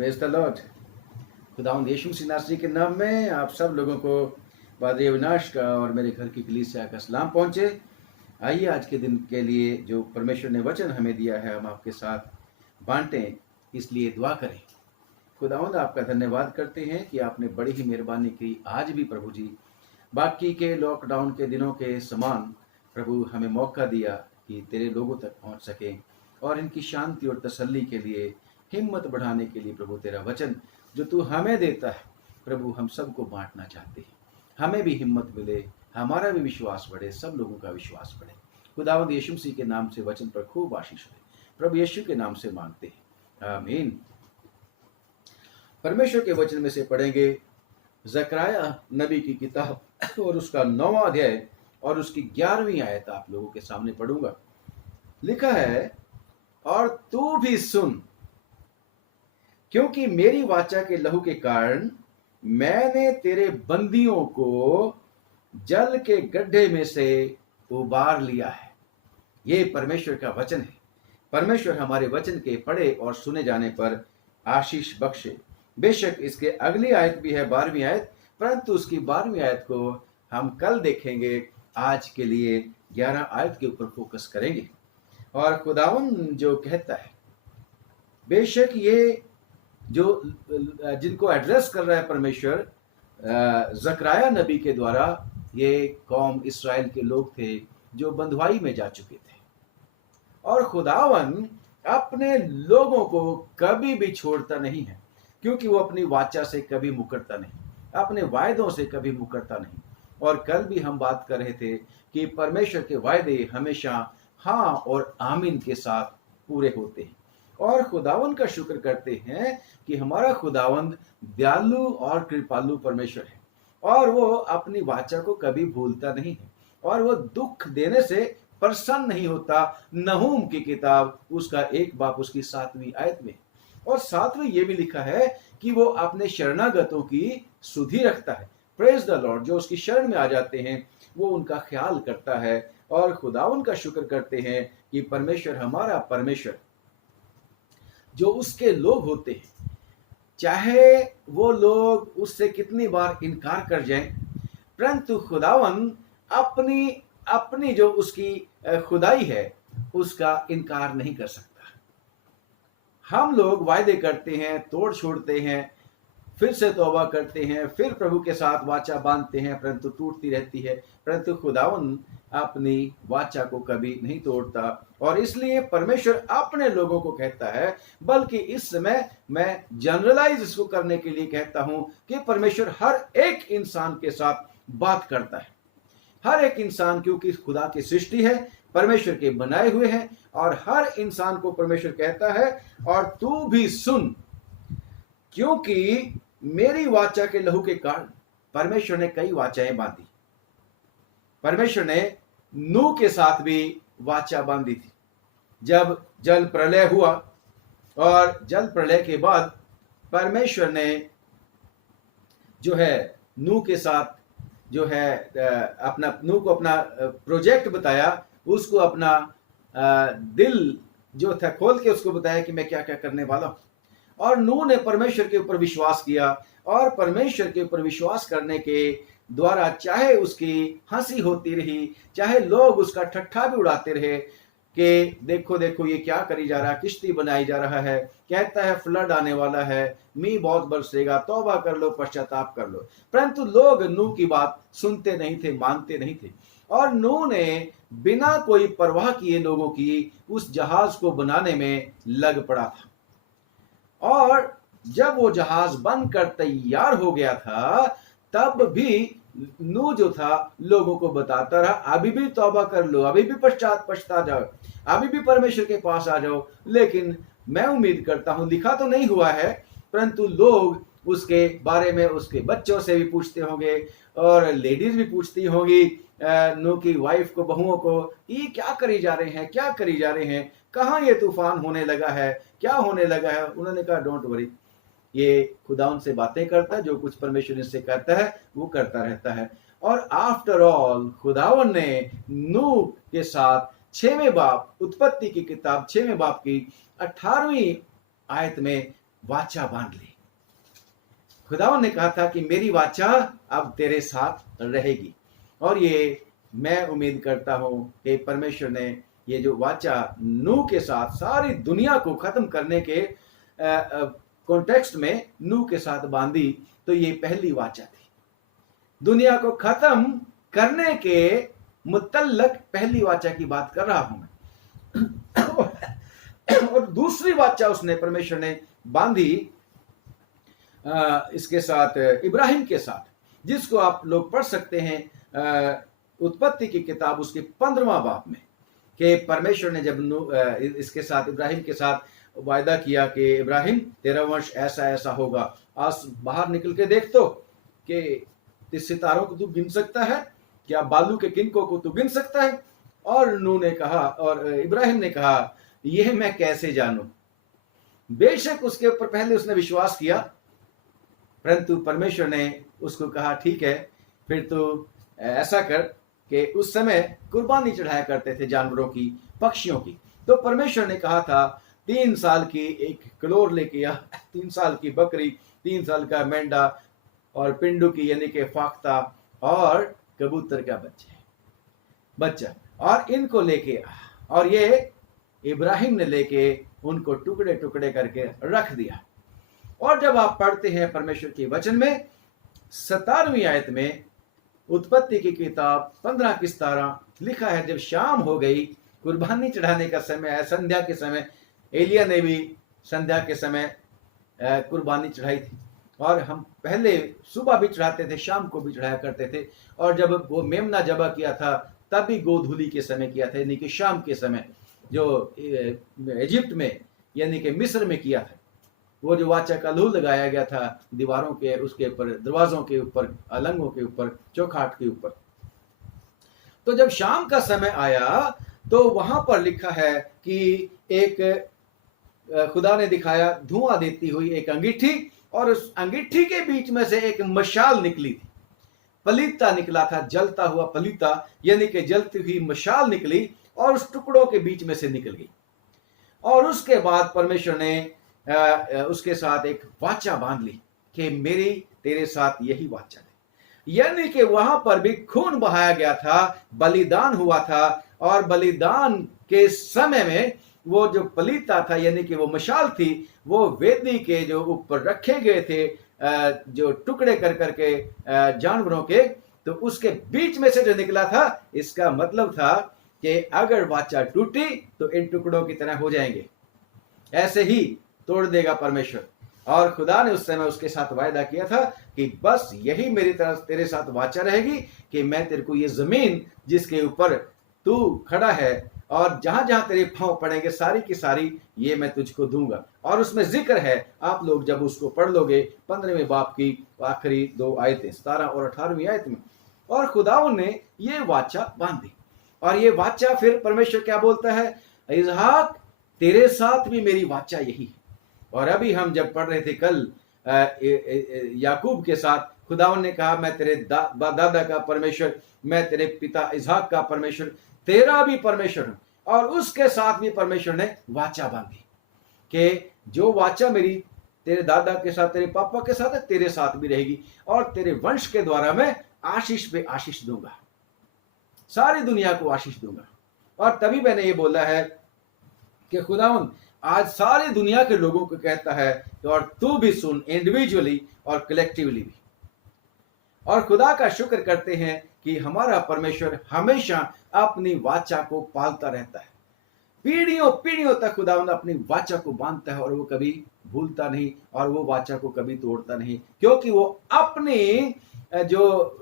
Praise the Lord. खुदावंद यीशु मसीह नासरी के नाम में आप सब लोगों को पादरी अविनाश का और मेरे घर की कलीसिया का सलाम पहुंचे। आइए आज के दिन के लिए जो परमेश्वर ने वचन हमें दिया है हम आपके साथ बांटें, इसलिए दुआ करें। खुदावंद आपका धन्यवाद करते हैं कि आपने बड़ी ही मेहरबानी की। आज भी प्रभु जी बाकी के लॉकडाउन के दिनों के समान प्रभु हमें मौका दिया कि तेरे लोगों तक पहुंच सकें और इनकी शांति और तसल्ली के लिए, हिम्मत बढ़ाने के लिए प्रभु तेरा वचन जो तू हमें देता है प्रभु हम सबको बांटना चाहते हैं। हमें भी हिम्मत मिले, हमारा भी विश्वास बढ़े, सब लोगों का विश्वास बढ़े। खुदावंद यीशु मसीह के नाम से वचन पर खूब आशीष हो। प्रभु यीशु के नाम से मांगते हैं, आमीन। परमेश्वर के वचन में से पढ़ेंगे ज़करिया नबी की किताब और उसका 9वां अध्याय और उसकी 11वीं आयत आप लोगों के सामने पढ़ूंगा। लिखा है, और तू भी सुन, क्योंकि मेरी वाचा के लहू के कारण मैंने तेरे बंदियों को जल के गड्ढे में से उबार लिया है। ये परमेश्वर का वचन है। परमेश्वर हमारे वचन के पढ़े और सुने जाने पर आशीष बख्शे। बेशक इसके अगली आयत भी है 12वीं आयत, परंतु उसकी 12वीं आयत को हम कल देखेंगे। आज के लिए 11 आयत के ऊपर फोकस करेंगे। और खुदावन जो कहता है, बेशक ये जो जिनको एड्रेस कर रहा है परमेश्वर ज़करिया नबी के द्वारा, ये कौम इस्राएल के लोग थे जो बंधुआई में जा चुके थे। और खुदावन अपने लोगों को कभी भी छोड़ता नहीं है, क्योंकि वो अपनी वाचा से कभी मुकरता नहीं, अपने वायदों से कभी मुकरता नहीं। और कल भी हम बात कर रहे थे कि परमेश्वर के वायदे हमेशा हाँ और आमीन के साथ पूरे होते हैं। और खुदावंद का शुक्र करते हैं कि हमारा खुदावंद दयालु और कृपालु परमेश्वर है और वो अपनी वाचा को कभी भूलता नहीं है और वो दुख देने से प्रसन्न नहीं होता। नहूम की किताब उसका 1 बाब उसकी 7वीं आयत में। और 7वीं ये भी लिखा है कि वो अपने शरणागतों की सुधि रखता है। Praise the Lord. जो उसकी शरण में आ जाते हैं वो उनका ख्याल करता है। और खुदावंद का शुक्र करते हैं कि परमेश्वर हमारा परमेश्वर जो उसके लोग होते हैं, चाहे वो लोग उससे कितनी बार इनकार कर जाएं, परंतु खुदावन अपनी जो उसकी खुदाई है उसका इनकार नहीं कर सकता। हम लोग वायदे करते हैं, तोड़ छोड़ते हैं, फिर से तौबा करते हैं, फिर प्रभु के साथ वाचा बांधते हैं, परंतु टूटती रहती है। परंतु खुदावन अपनी वाचा को कभी नहीं तोड़ता। और इसलिए परमेश्वर अपने लोगों को कहता है, बल्कि इस समय मैं जनरलाइज इसको करने के लिए कहता हूं कि परमेश्वर हर एक इंसान के साथ बात करता है। हर एक इंसान, क्योंकि खुदा की सृष्टि है, परमेश्वर के बनाए हुए हैं, और हर इंसान को परमेश्वर कहता है, और तू भी सुन, क्योंकि मेरी वाचा के लहू के कारण। परमेश्वर ने कई वाचाएं बांधी। परमेश्वर ने नूह के साथ भी वाचा बांधी थी। जब जल प्रलय हुआ और जल प्रलय के बाद परमेश्वर ने जो है नूह के साथ जो है नूह को अपना प्रोजेक्ट बताया, उसको अपना दिल जो था खोल के उसको बताया कि मैं क्या क्या करने वाला हूं। और नूह ने परमेश्वर के ऊपर विश्वास किया, और परमेश्वर के ऊपर विश्वास करने के द्वारा चाहे उसकी हंसी होती रही, चाहे लोग उसका ठट्ठा भी उड़ाते रहे कि देखो देखो ये क्या करी जा रहा है, किश्ती बनाई जा रहा है, कहता है फ्लड आने वाला है, मींह बहुत बरसेगा, तौबा कर लो, पश्चाताप कर लो। परंतु लोग नूह की बात सुनते नहीं थे, मानते नहीं थे। और नूह ने बिना कोई परवाह किए लोगों की उस जहाज को बनाने में लग पड़ा था। और जब वो जहाज बनकर तैयार हो गया था, तब भी नूह जो था लोगों को बताता रहा, अभी भी तौबा कर लो, अभी भी पछता जाओ, अभी भी परमेश्वर के पास आ जाओ। लेकिन मैं उम्मीद करता हूं, लिखा तो नहीं हुआ है, परंतु लोग उसके बारे में उसके बच्चों से भी पूछते होंगे और लेडीज भी पूछती होंगी नूह की वाइफ को, बहुओं को, ये क्या करी जा रहे हैं, क्या करी जा रहे हैं, कहाँ ये तूफान होने लगा है, क्या होने लगा है। उन्होंने कहा डोंट वरी, ये खुदा उनसे बातें करता है, जो कुछ परमेश्वर इससे कहता है वो करता रहता है। और आफ्टर ऑल खुदावन ने नूह के साथ 6वें बाब, उत्पत्ति की किताब 6वें बाब की 18वीं आयत में वाचा बांध ली। खुदावन ने कहा था कि मेरी वाचा अब तेरे साथ रहेगी, और ये मैं उम्मीद करता हूं कि परमेश्वर ने ये जो वाचा नूह के साथ सारी दुनिया को खत्म करने के कॉन्टेक्स्ट में नूह के साथ बांधी, तो ये पहली वाचा थी। दुनिया को खत्म करने के मुतल्लक पहली वाचा की बात कर रहा हूं मैं। और दूसरी वाचा उसने परमेश्वर ने बांधी इसके साथ, इब्राहिम के साथ, जिसको आप लोग पढ़ सकते हैं उत्पत्ति की किताब उसके 15वां बाब में, कि परमेश्वर ने जब इसके साथ, इब्राहिम के साथ वायदा किया कि इब्राहिम तेरा वंश ऐसा ऐसा होगा, आज बाहर निकल के देख तो कि सितारों को तू गिन सकता है क्या, बालू के किनकों को तू गिन सकता है। और नूह ने कहा, और इब्राहिम ने कहा यह मैं कैसे जानूं। बेशक उसके ऊपर पहले उसने विश्वास किया, परंतु परमेश्वर ने उसको कहा ठीक है, फिर तो ऐसा कर कि उस समय कुर्बानी चढ़ाया करते थे जानवरों की, पक्षियों की। तो परमेश्वर ने कहा था 3 साल की एक कलोर लेके आ, 3 साल की बकरी, 3 साल का मेंढा, और पिंडू की यानी कि फाख्ता, और कबूतर का बच्चा, और इनको लेके आ। और ये इब्राहिम ने लेके उनको टुकड़े टुकड़े करके रख दिया। और जब आप पढ़ते हैं परमेश्वर के वचन में 17वीं आयत में, उत्पत्ति की किताब 15 की 17 लिखा है, जब शाम हो गई, कुर्बानी चढ़ाने का समय है, संध्या के समय, एलिया ने भी संध्या के समय कुर्बानी चढ़ाई थी, और हम पहले सुबह भी चढ़ाते थे, शाम को भी चढ़ाया करते थे। और जब वो मेमना जबा किया था तब भी गोधूली के समय किया था, यानी कि शाम के समय, जो इजिप्ट में यानी कि मिस्र में किया था। वो जो वाचा का लूल लगाया गया था दीवारों के, उसके ऊपर, दरवाजों के ऊपर, अलंगों के ऊपर, चौखाट के ऊपर। तो जब शाम का समय आया तो वहां पर लिखा है कि एक खुदा ने दिखाया धुआं देती हुई एक अंगीठी, और उस अंगीठी के बीच में से एक मशाल निकली थी। पलीता निकला था, जलता हुआ पलीता, यानी कि जलती हुई मशाल निकली और उस टुकड़ों के बीच में से निकल गई। और उसके बाद परमेश्वर ने उसके साथ एक वाचा बांध ली कि मेरी तेरे साथ यही वाचा है। यानी कि वहां पर भी खून बहाया गया था, बलिदान हुआ था, और बलिदान के समय में वो जो पलीता था यानी कि वो मशाल थी, वो वेदी के जो ऊपर रखे गए थे जो टुकड़े कर करके जानवरों के, तो उसके बीच में से जो निकला था, इसका मतलब था कि अगर वाचा टूटी तो इन टुकड़ों की तरह हो जाएंगे, ऐसे ही तोड़ देगा परमेश्वर। और खुदा ने उस समय उसके साथ वायदा किया था कि बस यही मेरी तरफ तेरे साथ वाचा रहेगी कि मैं तेरे को ये जमीन जिसके ऊपर तू खड़ा है और जहां जहां तेरे पांव पड़ेंगे सारी की सारी ये मैं तुझको दूंगा। और उसमें जिक्र है, आप लोग जब उसको पढ़ लोगे 15वें बाब की आखिरी 2 आयतें 17 और 18वीं आयत में, और खुदावन ने ये वाचा बांधी। और ये वाचा फिर परमेश्वर क्या बोलता है, इसहाक तेरे साथ भी मेरी वाचा यही है। और अभी हम जब पढ़ रहे थे कल याकूब के साथ, खुदावन ने कहा मैं तेरे दादा का परमेश्वर, मैं तेरे पिता इसहाक का परमेश्वर, तेरा भी परमेश्वर हूं। और उसके साथ भी परमेश्वर ने वाचा बांधी कि जो वाचा मेरी तेरे दादा के साथ, तेरे पापा के साथ है, तेरे साथ भी रहेगी, और तेरे वंश के द्वारा मैं आशीष पे आशीष दूंगा, सारी दुनिया को आशीष दूंगा। और तभी मैंने ये बोला है कि खुदावन आज सारी दुनिया के लोगों को कहता है, और तू भी सुन, इंडिविजुअली और कलेक्टिवली भी। और खुदा का शुक्र करते हैं कि हमारा परमेश्वर हमेशा अपनी वाचा को पालता रहता है। पीढ़ियों पीढ़ियों तक खुदावन अपनी वाचा को बांधता है, और वो कभी भूलता नहीं, और वो वाचा को कभी तोड़ता नहीं, क्योंकि वो अपनी जो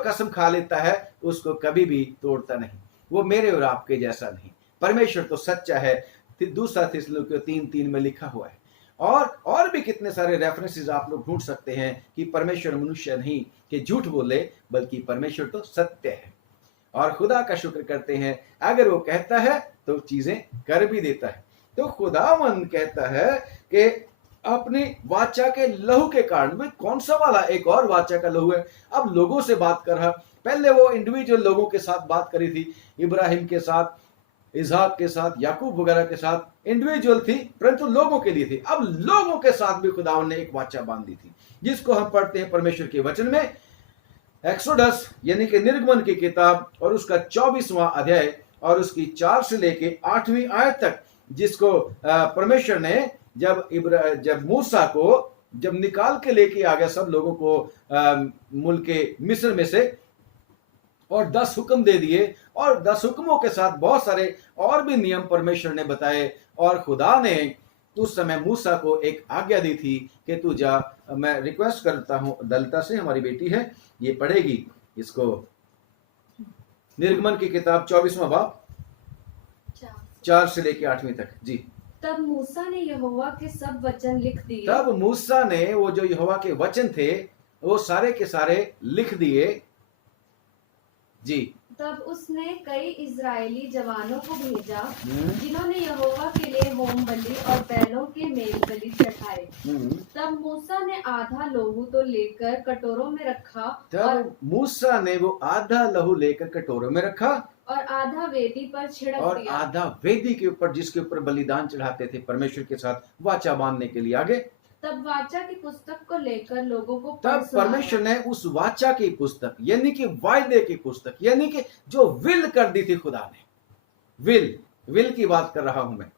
कसम खा लेता है उसको कभी भी तोड़ता नहीं। वो मेरे और आपके जैसा नहीं। परमेश्वर तो सच्चा है, 2 थिस्सलुनीकियों 3:3 में लिखा हुआ है। और भी कितने सारे रेफरेंसेस आप लोग ढूंढ सकते हैं कि परमेश्वर मनुष्य नहीं कि झूठ बोले, बल्कि परमेश्वर तो सत्य है। और खुदा का शुक्र करते हैं, अगर वो कहता है तो चीजें कर भी देता है। तो खुदावन कहता है कि अपनी वाचा के लहू के कारण, में कौन सा वाला एक और वाचा का लहू है, अब लोगों से बात कर रहा। पहले वो इंडिविजुअल लोगों के साथ बात करी थी, इब्राहिम के साथ, इसहाक के साथ, याकूब वगैरह के साथ, इंडिविजुअल थी, परंतु लोगों के लिए थी। अब लोगों के साथ भी खुदावन ने एक वाचा बांधी थी, जिसको हम पढ़ते हैं परमेश्वर के वचन में, एक्सोडस यानी कि निर्गमन की किताब और उसका 24वां अध्याय और उसकी 4 से लेके 8वीं आयत तक, जिसको परमेश्वर ने जब मूसा को जब निकाल के लेके आ गया सब लोगों को मुल्क मिस्र में से, और 10 हुक्म दे दिए, और 10 हुक्मों के साथ बहुत सारे और भी नियम परमेश्वर ने बताए, और खुदा ने उस समय मूसा को एक आज्ञा दी थी कि तू जा। मैं रिक्वेस्ट करता हूं दलता से, हमारी बेटी है, ये पढ़ेगी इसको, निर्गमन की किताब 24वां बाब 4 से लेके 8वीं तक जी। तब मूसा ने यहोवा के सब वचन लिख दिए। तब मूसा ने वो जो यहोवा के वचन थे वो सारे के सारे लिख दिए जी। तब उसने कई इजरायली जवानों को भेजा, जिन्होंने यहोवा के लिए होम बलि और बैलों के मेल बलि चढ़ाए। तब मूसा ने आधा लहू तो लेकर कटोरों में रखा, तब मूसा ने वो आधा लहू लेकर कटोरों में रखा, और आधा वेदी पर छिड़क और दिया, आधा वेदी के ऊपर, जिसके ऊपर बलिदान चढ़ाते थे परमेश्वर के साथ वाचा बांधने के लिए। आगे, तब वाचा की पुस्तक को लेकर लोगों को तब परमेश्वर ने उस वाचा की पुस्तक यानी कि वायदे की पुस्तक, यानी कि जो विल कर दी थी खुदा ने, विल की बात कर रहा हूं मैं।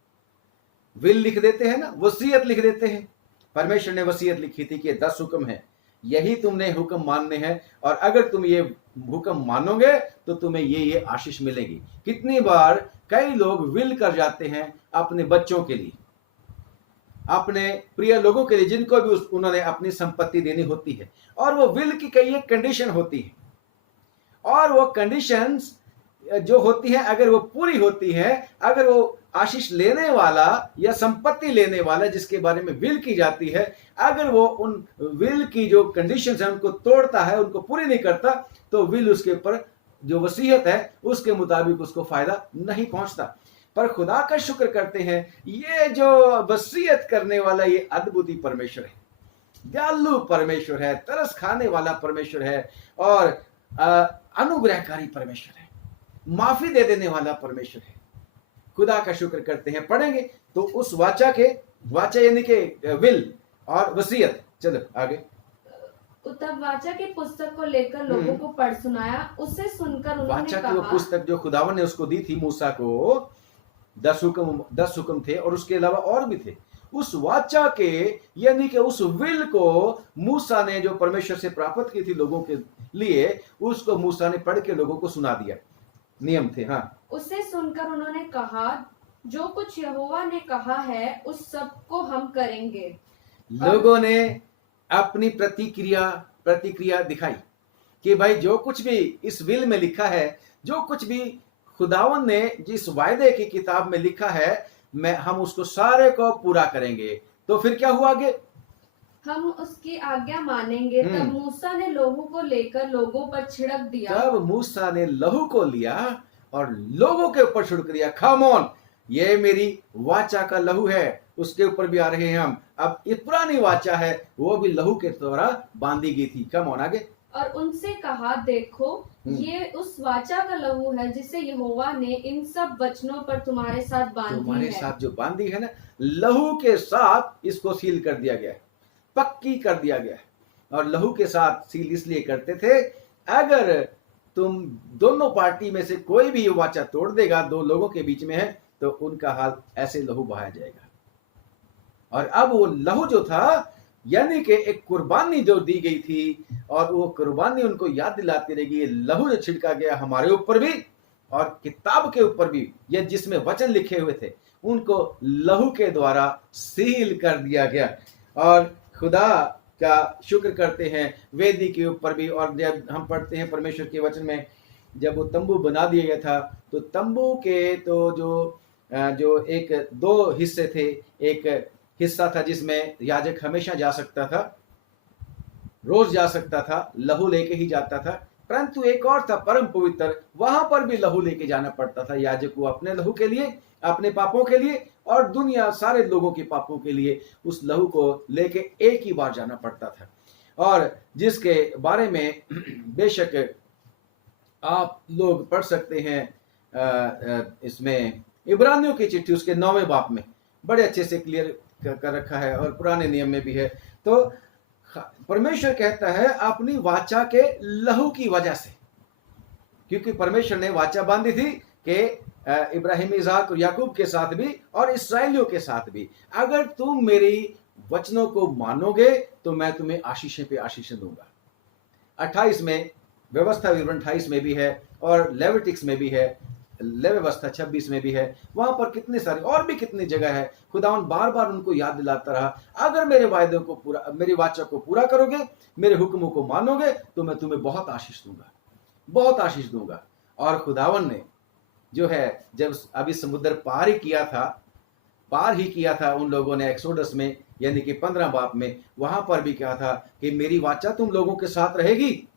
विल लिख देते हैं ना, वसीयत लिख देते हैं। परमेश्वर ने वसीयत लिखी थी कि 10 हुक्म है, यही तुमने हुक्म मानने हैं, और अगर तुम ये हुक्म मानोगे तो तुम्हें ये आशीष मिलेगी। कितनी बार कई लोग विल कर जाते हैं अपने बच्चों के लिए, अपने प्रिय लोगों के लिए, जिनको भी उन्होंने अपनी संपत्ति देनी होती है, और वो विल की कई एक कंडीशन होती है, और वो कंडीशंस जो होती है अगर वो पूरी होती है, अगर वो आशीष लेने वाला या संपत्ति लेने वाला जिसके बारे में विल की जाती है, अगर वो उन विल की जो कंडीशंस है उनको तोड़ता है, उनको पूरी नहीं करता, तो विल उसके ऊपर जो वसीयत है उसके मुताबिक उसको फायदा नहीं पहुंचता। पर खुदा का शुक्र करते हैं, ये जो वसीयत करने वाला ये अद्भुत परमेश्वर है, दयालु परमेश्वर है, तरस खाने वाला परमेश्वर है, और अनुग्रहकारी परमेश्वर है, माफी दे देने वाला परमेश्वर है। खुदा का शुक्र करते हैं। पढ़ेंगे तो उस वाचा यानी कि विल और वसीयत। चलो आगे। तब वाचा की पुस्तक को लेकर लोगों को पढ़ सुनाया। उसे सुनकर उन्होंने वाचा कहा, की वो पुस्तक जो खुदावन ने उसको दी थी मूसा को, 10 हुक्म थे, और उसके अलावा और भी थे। उस वाचा के यानी कि उस विल को मूसा ने जो परमेश्वर से प्राप्त की थी लोगों के लिए, उसको मूसा ने पढ़ के लोगों को सुना दिया। नियम थे। हाँ, उसे सुनकर उन्होंने कहा, जो कुछ यहोवा ने कहा है उस सब को हम करेंगे। लोगों ने अपनी प्रतिक्रिया दिखाई कि भाई जो कुछ भी इस विल में लिखा है, जो कुछ भी खुदावन ने जिस वायदे की किताब में लिखा है, हम उसको सारे को पूरा करेंगे। तो फिर क्या हुआ आगे? हम उसकी आज्ञा मानेंगे। तब मूसा ने लहू को लेकर लोगों पर छिड़क दिया। तब मूसा ने लहू को लिया और लोगों के ऊपर छिड़क दिया। कम ऑन, ये मेरी वाचा का लहू है, उसके ऊपर भी आ रहे हैं हम। अब ये पुरानी वाचा है, वो भी लहू के द्वारा बांधी गई थी। कम ऑन आगे। और उनसे कहा, देखो ये उस वाचा का लहू है जिसे यहोवा ने इन सब वचनों पर तुम्हारे साथ बांधी है। तुम्हारे साथ जो बांधी है ना, लहू के साथ इसको सील कर दिया गया, पक्की कर दिया गया। और लहू के साथ सील इसलिए करते थे, अगर तुम दोनों पार्टी में से कोई भी वाचा तोड़ देगा, दो लोगों के बीच में है, तो उनका हाल ऐसे लहू बहाया जाएगा। और अब वो लहू जो था यानी कि एक कुर्बानी जो दी गई थी, और वो कुर्बानी उनको याद दिलाती रहेगी। ये लहू जो छिड़का गया हमारे ऊपर भी और किताब के ऊपर भी, ये जिसमें वचन लिखे हुए थे उनको लहू के द्वारा सील कर दिया गया। और खुदा का शुक्र करते हैं वेदी के ऊपर भी। और जब हम पढ़ते हैं परमेश्वर के वचन में, जब वो तंबू बना दिया गया था, तो तंबू के तो जो एक दो हिस्से थे। एक हिस्सा था जिसमें याजक हमेशा जा सकता था, रोज जा सकता था, लहू लेके ही जाता था। परंतु एक और था परम पवित्र, वहां पर भी लहू लेके जाना पड़ता था याजक को, अपने लहू के लिए, अपने पापों के लिए, और दुनिया सारे लोगों के पापों के लिए उस लहू को लेके एक ही बार जाना पड़ता था। और जिसके बारे में बेशक आप लोग पढ़ सकते हैं इसमें इब्रानियों की चिट्ठी उसके 9वें बाब में, बड़े अच्छे से क्लियर कर रखा है और पुराने नियम में भी है। तो परमेश्वर कहता है अपनी वाचा के लहू की वजह से, क्योंकि परमेश्वर ने वाचा बांधी थी कि इब्राहिम, इसाक और याकूब के साथ भी और इसराइलियों के साथ भी, अगर तुम मेरी वचनों को मानोगे तो मैं तुम्हें आशीषें पे आशीषें दूंगा। 28 में, व्यवस्था विवरण 28 में भी है और लेविटिक्स में भी है, लेव व्यवस्था 26 में भी है। वहां पर कितने सारे और भी कितनी जगह है, खुदावन बार बार उनको याद दिलाता रहा, अगर मेरे वायदों को पूरा, मेरी वाचा को पूरा करोगे, मेरे हुक्मों को मानोगे तो मैं तुम्हें बहुत आशीष दूंगा, बहुत आशीष दूंगा। और खुदावन ने जो है, जब अभी समुद्र पार ही किया था उन लोगों ने एक्सोडस में, यानी कि 15 बाप में, वहां पर भी क्या था कि मेरी वाचा तुम लोगों के साथ रहेगी,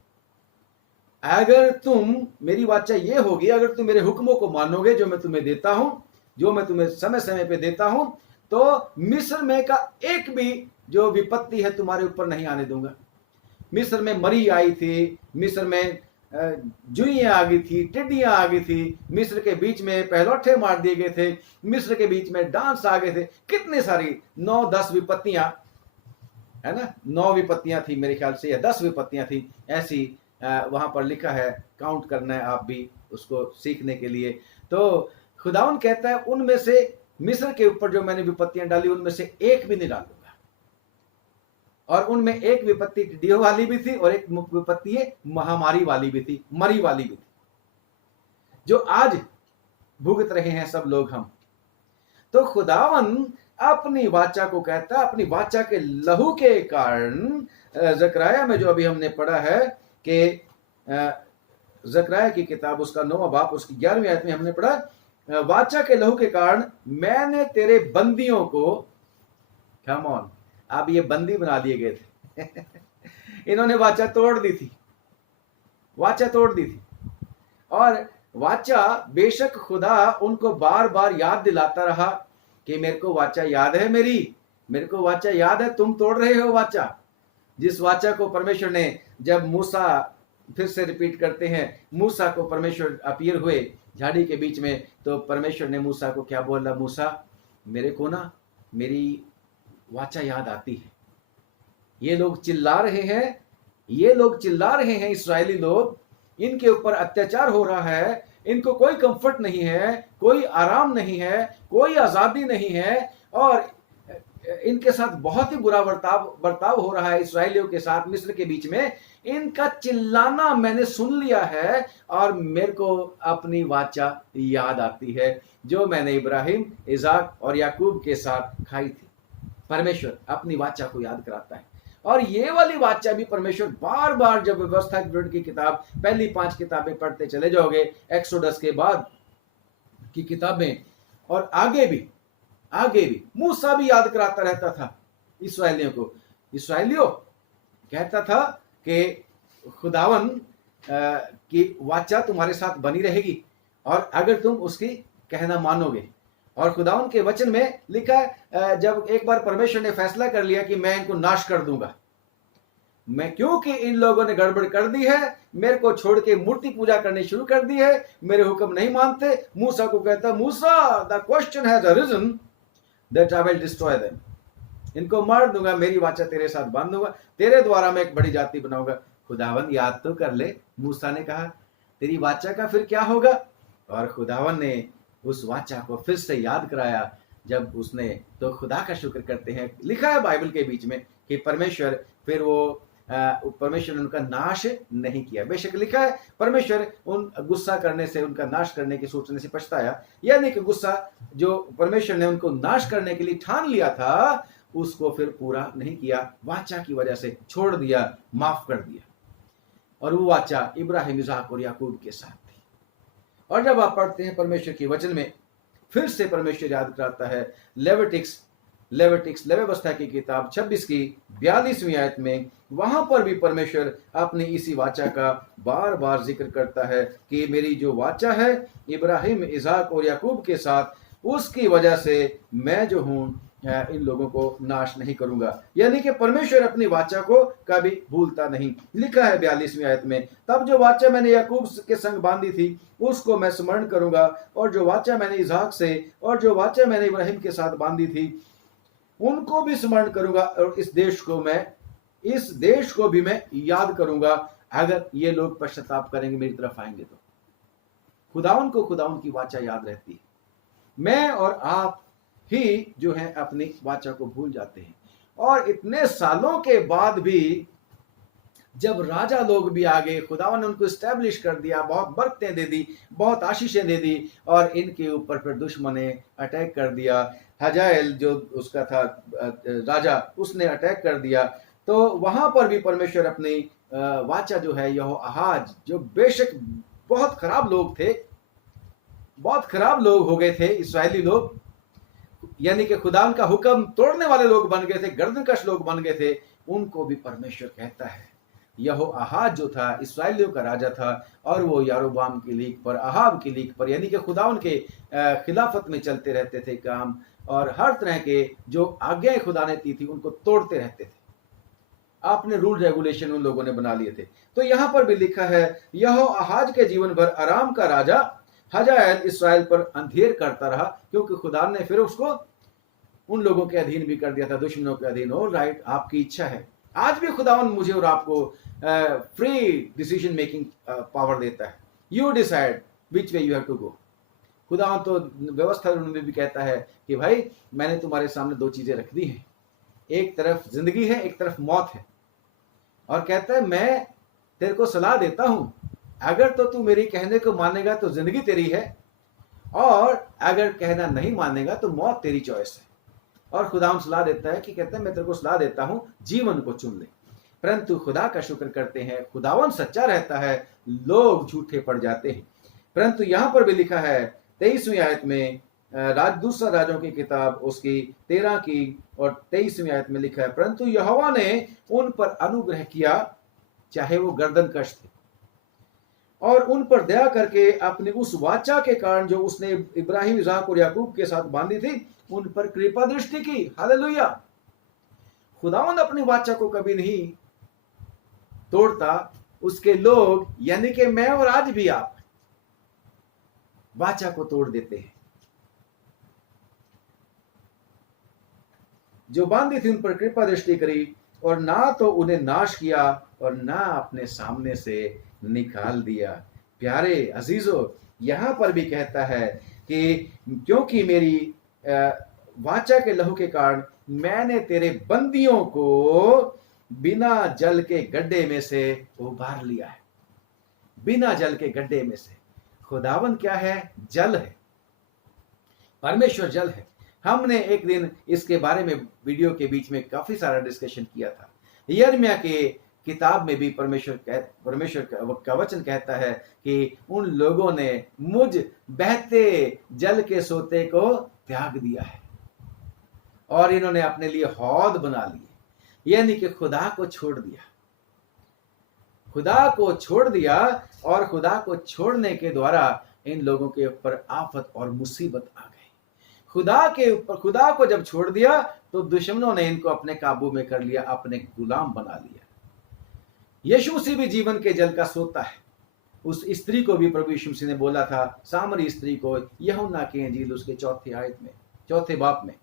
अगर तुम, मेरी वाचा ये होगी, अगर तुम मेरे हुक्मों को मानोगे जो मैं तुम्हें देता हूं, जो मैं तुम्हें समय समय पे देता हूं, तो मिस्र में का एक भी जो विपत्ति है तुम्हारे ऊपर नहीं आने दूंगा। मिस्र में मरी आई थी, मिस्र में जुइयां आ गई थी, टिड्डियां आ गई थी, मिस्र के बीच में पहलौठे मार दिए गए थे, मिस्र के बीच में डांस आ गए थे, कितनी सारी 9-10 विपत्तियां, है ना, 9 विपत्तियां थी मेरे ख्याल से, या 10 विपत्तियां थी ऐसी, वहां पर लिखा है, काउंट करना है आप भी उसको सीखने के लिए। तो खुदावन कहता है उनमें से, मिस्र के ऊपर जो मैंने विपत्तियां डाली उनमें से एक भी नहीं डालूंगा। और उनमें एक विपत्ति टिड्डियों वाली भी थी और एक विपत्ति महामारी वाली भी थी, मरी वाली भी थी, जो आज भुगत रहे हैं सब लोग हम। तो खुदावन अपनी वाचा को कहता है, अपनी वाचा के लहू के कारण, जकराया में जो अभी हमने पढ़ा है कि जकराया की किताब उसका 9वां बाप उसकी 11वीं आयत में हमने पढ़ा, वाचा के लहू के कारण मैंने तेरे बंदियों को, कम ऑन, अब ये बंदी बना दिए गए थे इन्होंने वाचा तोड़ दी थी, वाचा तोड़ दी थी। और वाचा, बेशक खुदा उनको बार बार याद दिलाता रहा कि मेरे को वाचा याद है, मेरे को वाचा याद है, तुम तोड़ रहे हो वाचा। जिस वाचा को परमेश्वर ने, जब मूसा, फिर से रिपीट करते हैं, मूसा को परमेश्वर अपीयर हुए झाड़ी के बीच में, तो परमेश्वर ने मूसा को क्या बोला, मूसा मेरे को ना मेरी वाचा याद आती है। ये लोग चिल्ला रहे हैं, ये लोग चिल्ला रहे हैं, इस्राएली लोग, इनके ऊपर अत्याचार हो रहा है, इनको कोई कंफर्ट नहीं है, कोई आराम नहीं है, कोई आजादी नहीं है, और इनके साथ बहुत ही बुरा बर्ताव हो रहा है इस्राएलियों के साथ मिस्र के बीच में। इनका चिल्लाना मैंने सुन लिया है और मेरे को अपनी वाचा याद आती है जो मैंने इब्राहिम, इसाक और याकूब के साथ खाई थी। परमेश्वर अपनी वाचा को याद कराता है। और ये वाली वाचा भी परमेश्वर बार बार, जब व्यवस्था विवरण की किताब पहली 5 किताबें पढ़ते चले जाओगे, एक्सोडस के बाद की किताबें और आगे भी मूसा भी याद कराता रहता था इस्राएलियों को। इस्राएलियों कहता था कि खुदावन की वाचा तुम्हारे साथ बनी रहेगी और अगर तुम उसकी कहना मानोगे। और खुदावन के वचन में लिखा है, जब एक बार परमेश्वर ने फैसला कर लिया कि मैं इनको नाश कर दूंगा, मैं, क्योंकि इन लोगों ने गड़बड़ कर दी है, मेरे को छोड़ के मूर्ति पूजा करनी शुरू कर दी है, मेरे हुक्म नहीं मानते, मूसा को कहता, Musa the question has arisen that I will destroy them, इनको मार दूंगा, मेरी वाचा तेरे साथ बांध दूंगा, तेरे द्वारा मैं एक बड़ी जाति बनाऊंगा। खुदावन याद तो कर ले, मूसा ने कहा तेरी वाचा का फिर क्या होगा। और खुदावन ने उस वाचा को फिर से याद कराया जब उसने, तो खुदा का शुक्र करते हैं, लिखा है बाइबल के बीच में कि परमेश्वर, फिर वो परमेश्वर ने उनका नाश नहीं किया। बेशक लिखा है परमेश्वर उन गुस्सा करने से, उनका नाश करने की सोचने से पछताया, यानी कि गुस्सा जो परमेश्वर ने उनको नाश करने के लिए ठान लिया था उसको फिर पूरा नहीं किया, वाचा की वजह से छोड़ दिया, माफ कर दिया। और वो वाचा इब्राहिम, इसाक और याकूब के साथ थी। और जब आप पढ़ते हैं परमेश्वर के वचन में, फिर से परमेश्वर याद कराता है, लेविटिक्स व्यवस्था की किताब 26 की 42वीं आयत में, वहां पर भी परमेश्वर अपनी इसी वाचा का बार बार जिक्र करता है कि मेरी जो वाचा है इब्राहिम, इसाक और याकूब के साथ, उसकी वजह से मैं जो हूं इन लोगों को नाश नहीं करूंगा। यानी कि परमेश्वर अपनी वाचा को कभी भूलता नहीं। लिखा है 42वीं आयत में, तब जो वाचा मैंने याकूब के संग बांधी थी उसको मैं स्मरण करूंगा, और जो वाचा मैंने इसहाक से और जो वाचा मैंने इब्राहिम के साथ बांधी थी उनको भी स्मरण करूंगा, और इस देश को भी मैं याद करूंगा, अगर ये लोग पश्चाताप करेंगे, मेरी तरफ आएंगे तो। खुदावन को खुदावन की वाचा याद रहती है। मैं और आप ही जो है अपनी वाचा को भूल जाते हैं। और इतने सालों के बाद भी जब राजा लोग भी आ गए, खुदावन ने उनको स्टैब्लिश कर दिया, बहुत बरकतें दे दी, बहुत आशीषें दे दी, और इनके ऊपर फिर दुश्मन ने अटैक कर दिया। हजाएल जो उसका था राजा, उसने अटैक कर दिया। तो वहां पर भी परमेश्वर अपनी वाचा जो है यहोआहाज, जो बेशक बहुत खराब लोग थे, बहुत खराब लोग हो गए थे इस्राएली लोग, यानी कि खुदा का हुक्म तोड़ने वाले लोग बन गए थे, गर्दनकश लोग बन गए थे, उनको भी परमेश्वर कहता है यहोआहाज जो था इस्राएलियों का राजा था, और वो यारोबाम की लीक पर, अहाब की लीक पर, यानी कि खुदा उनके खिलाफत में चलते रहते थे काम, और हर तरह के जो आज्ञाएं खुदा ने दी थी उनको तोड़ते रहते थे। आपने रूल रेगुलेशन उन लोगों ने बना लिए थे। तो यहां पर भी लिखा है यहोआहाज के जीवन भर अराम का राजा हजाएल इसराइल पर अंधेर करता रहा, क्योंकि खुदा ने फिर उसको उन लोगों के अधीन भी कर दिया था, दुश्मनों के अधीन। ऑल राइट, आपकी इच्छा है। आज भी खुदावन मुझे और आपको फ्री डिसीजन मेकिंग पावर देता है। You decide which way you have to go. खुदावन तो व्यवस्था में भी कहता है कि भाई मैंने तुम्हारे सामने दो चीजें रख दी हैं, एक तरफ जिंदगी है, एक तरफ मौत है, और कहता है मैं तेरे को सलाह देता हूं, अगर तो तू मेरी कहने को मानेगा तो जिंदगी तेरी है, और अगर कहना नहीं मानेगा तो मौत तेरी चॉइस है। और खुदा सलाह देता है कि कहता है मैं तेरे को सलाह देता हूं जीवन को चुन ले। परंतु खुदा का शुक्र करते हैं, खुदावन सच्चा रहता है, लोग झूठे पड़ जाते हैं। परंतु यहां पर भी लिखा है 23वीं आयत में, दूसरा राजों की किताब उसकी 13 की और 23वीं आयत में लिखा है, परंतु यहोवा ने उन पर अनुग्रह किया, चाहे वो गर्दनकश थे, और उन पर दया करके अपनी उस वाचा के कारण जो उसने इब्राहिम, इसहाक और याकूब के साथ बांधी थी, उन पर कृपा दृष्टि की। हालेलुया। खुदावंद अपनी वाचा को कभी नहीं तोड़ता। उसके लोग यानी कि मैं और आज भी आप वाचा को तोड़ देते हैं। जो बांधी थी उन पर कृपा दृष्टि करी, और ना तो उन्हें नाश किया और ना अपने सामने से निकाल दिया। प्यारे अजीजों, यहां पर भी कहता है कि क्योंकि मेरी वाचा के लहू के कारण मैंने तेरे बंदियों को बिना जल के गड्ढे में से उबार लिया है। बिना जल के गड्ढे में से। खुदावन क्या है? जल है। परमेश्वर जल है। हमने एक दिन इसके बारे में वीडियो के बीच में काफी सारा डिस्कशन किया था। यिर्मयाह के किताब में भी परमेश्वर का वचन कहता है कि उन लोगों ने मुझ बहते जल के सोते को त्याग दिया है और इन्होंने अपने लिए हौद बना लिए, यानी कि खुदा को छोड़ दिया। खुदा को छोड़ दिया, और खुदा को छोड़ने के द्वारा इन लोगों के ऊपर आफत और मुसीबत आ गई। खुदा के ऊपर, खुदा को जब छोड़ दिया तो दुश्मनों ने इनको अपने काबू में कर लिया, अपने गुलाम बना लिया। यीशु मसीह भी जीवन के जल का सोता है। उस स्त्री को भी प्रभु यीशु मसीह ने बोला था, सामरी स्त्री को, यूहन्ना की इंजील उसके 4 बाप में,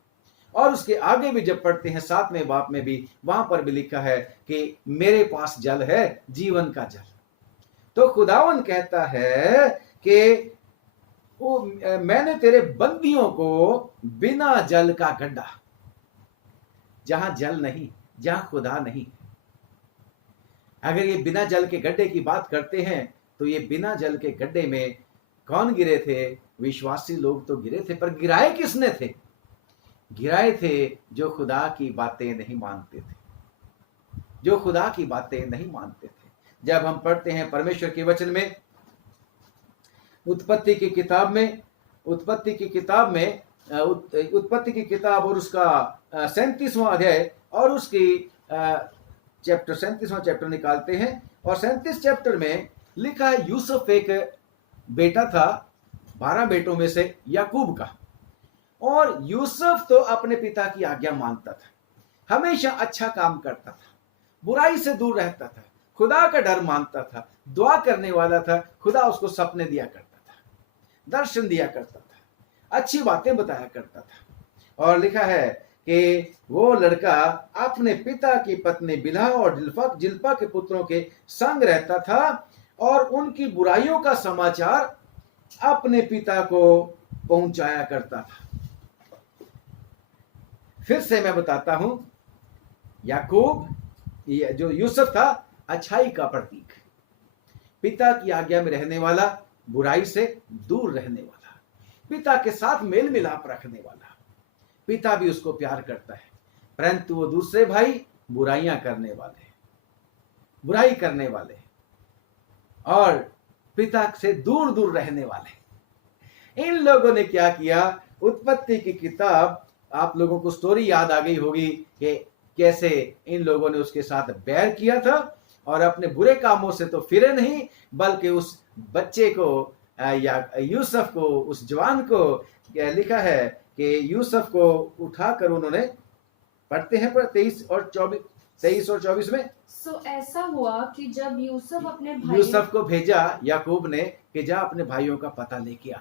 और उसके आगे भी जब पढ़ते हैं 7वें बाप में भी, वहां पर भी लिखा है कि मेरे पास जल है, जीवन का जल। तो खुदावन कहता है कि मैंने तेरे बंदियों को बिना जल का गड्ढा, जहां जल नहीं, जहां खुदा नहीं। अगर ये बिना जल के गड्ढे की बात करते हैं तो ये बिना जल के गड्ढे में कौन गिरे थे? विश्वासी लोग तो गिरे थे, पर गिराए किसने थे? गिराए थे जो खुदा की बातें नहीं मानते थे, जो खुदा की बातें नहीं मानते थे। जब हम पढ़ते हैं परमेश्वर के वचन में, उत्पत्ति की किताब और उसका 37वां अध्याय और उसकी चैप्टर 37वां चैप्टर निकालते हैं, और 37 चैप्टर में लिखा है यूसुफ एक बेटा था 12 बेटों में से याकूब का, और यूसुफ तो अपने पिता की आज्ञा मानता था, हमेशा अच्छा काम करता था, बुराई से दूर रहता था, खुदा का डर मानता था, दुआ करने वाला था, खुदा उसको सपने दिया करता था, दर्शन दिया करता था, अच्छी बातें बताया करता था। और लिखा है कि वो लड़का अपने पिता की पत्नी बिलहा और जिल्पा के पुत्रों के संग रहता था और उनकी बुराइयों का समाचार अपने पिता को पहुंचाया करता था। फिर से मैं बताता हूं, याकूब जो यूसुफ था अच्छाई का प्रतीक, पिता की आज्ञा में रहने वाला, बुराई से दूर रहने वाला, पिता के साथ मेल मिलाप रखने वाला। पिता भी उसको प्यार करता है, परंतु वो दूसरे भाई बुराइयां करने वाले, बुराई करने वाले और पिता से दूर दूर रहने वाले। इन लोगों ने क्या किया? उत्पत्ति की किताब, आप लोगों को स्टोरी याद आ गई होगी कि कैसे इन लोगों ने उसके साथ बैर किया था और अपने बुरे कामों से तो फिरे नहीं, बल्कि उस बच्चे को या यूसुफ को, उस जवान को, लिखा है कि यूसुफ को उठाकर उन्होंने, पढ़ते हैं पर 23 और 24 में, सो ऐसा हुआ कि जब यूसुफ अपने भाई यूसुफ को भेजा याकूब ने कि जा अपने भाइयों का पता लेके आ,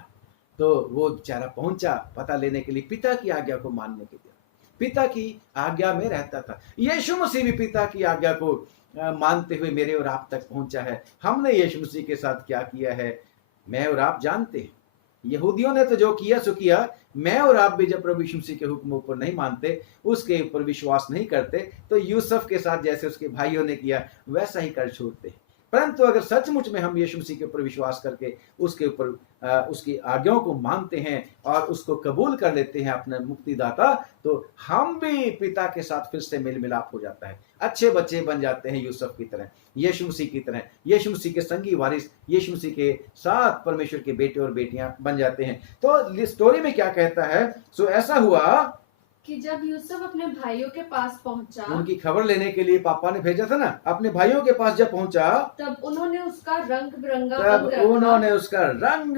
तो वो बेचारा पहुंचा पता लेने के लिए, पिता की आज्ञा को मानने के लिए, पिता की आज्ञा में रहता था। यीशु मसीह भी पिता की आज्ञा को मानते हुए मेरे और आप तक पहुंचा है। हमने यीशु मसीह के साथ क्या किया है मैं और आप जानते हैं। यहूदियों ने तो जो किया सो किया, मैं और आप भी जब प्रभु यीशु मसीह के हुक्मों पर नहीं मानते, उसके ऊपर विश्वास नहीं करते, तो यूसुफ के साथ जैसे उसके भाइयों ने किया वैसा ही कर छोड़ते। परंतु अगर सचमुच में हम यीशु मसीह के ऊपर विश्वास करके उसके ऊपर उसकी आज्ञाओं को मानते हैं और उसको कबूल कर लेते हैं अपना मुक्तिदाता, तो हम भी पिता के साथ फिर से मेल मिलाप हो जाता है, अच्छे बच्चे बन जाते हैं यूसुफ की तरह, यीशु मसीह की तरह, यीशु मसीह के संगी वारिस, यीशु मसीह के साथ परमेश्वर के बेटे और बेटियां बन जाते हैं। तो स्टोरी में क्या कहता है? सो ऐसा हुआ कि जब यूसुफ अपने भाइयों के पास पहुंचा, उनकी खबर लेने के लिए पापा ने भेजा था ना, अपने भाइयों के पास जब पहुंचा, तब उन्होंने उसका रंग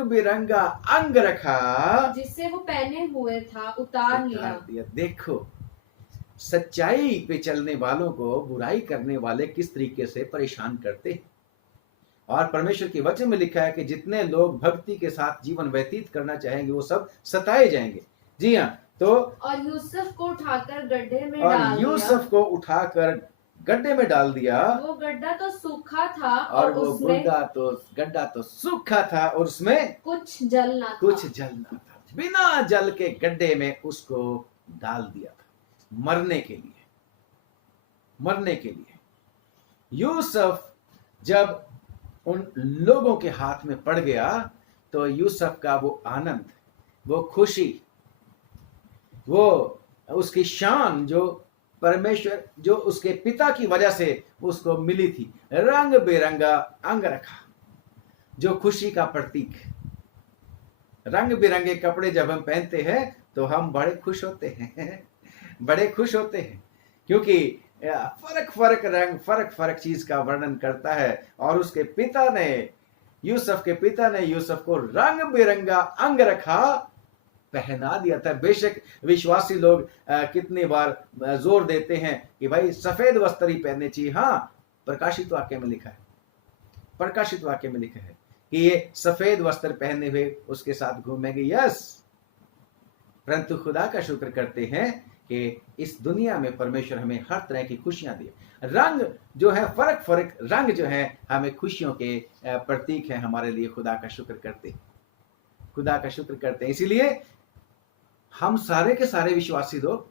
बिरंगा अंग रखा जिससे वो पहने हुए था उतार लिया। देखो, सच्चाई पे चलने वालों को बुराई करने वाले किस तरीके से परेशान करते हैं। और परमेश्वर के वचन में लिखा है कि जितने लोग भक्ति के साथ जीवन व्यतीत करना चाहेंगे वो सब सताए जाएंगे। जी हाँ, तो और यूसुफ को उठाकर गड्ढे में डाल दिया। वो गड्ढा तो सूखा था और वो गड्ढा तो सूखा था और उसमें कुछ जल ना था। बिना जल के गड्ढे में उसको डाल दिया था, मरने के लिए। यूसुफ जब उन लोगों के हाथ में पड़ गया तो यूसुफ का वो आनंद, वो खुशी, वो उसकी शान जो परमेश्वर, जो उसके पिता की वजह से उसको मिली थी, रंग बिरंगा अंग रखा, जो खुशी का प्रतीक। रंग बिरंगे कपड़े जब हम पहनते हैं तो हम बड़े खुश होते हैं, क्योंकि फर्क रंग फर्क चीज का वर्णन करता है। और उसके पिता ने, यूसुफ के पिता ने यूसुफ को रंग बिरंगा अंग रखा, पहना दिया था। बेशक विश्वासी लोग कितनी बार जोर देते हैं कि भाई सफेद वस्त्र ही पहनने चाहिए। हाँ, प्रकाशित वाक्य में लिखा है कि ये सफेद वस्त्र पहने हुए उसके साथ घूमेंगे, यस। परंतु खुदा का शुक्र करते हैं कि इस दुनिया में परमेश्वर हमें हर तरह की खुशियां दी। रंग जो है, फर्क रंग जो है, हमें खुशियों के प्रतीक है हमारे लिए। खुदा का शुक्र करते हैं। इसीलिए हम सारे के सारे विश्वासी लोग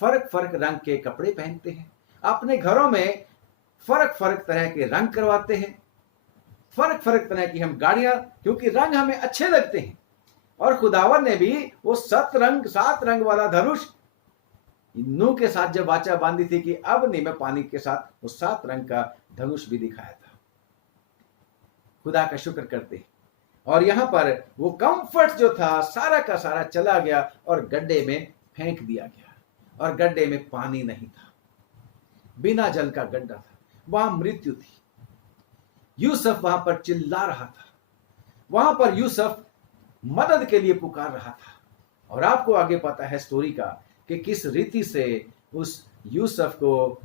फर्क रंग के कपड़े पहनते हैं, अपने घरों में फर्क तरह के रंग करवाते हैं, फर्क तरह की हम गाड़ियां, क्योंकि रंग हमें अच्छे लगते हैं। और खुदावर ने भी वो 7 रंग वाला धनुष नूह के साथ जब वाचा बांधी थी कि अब नहीं, मैं पानी के साथ वो 7 रंग का धनुष भी दिखाया था। खुदा का शुक्र करते हैं। और यहां पर वो कंफर्ट जो था सारा का सारा चला गया और गड्ढे में फेंक दिया गया। और गड्ढे में पानी नहीं था, बिना जल का गड्ढा था, वहां मृत्यु थी। यूसुफ वहां पर चिल्ला रहा था, वहां पर यूसुफ मदद के लिए पुकार रहा था। और आपको आगे पता है स्टोरी का कि किस रीति से उस यूसुफ को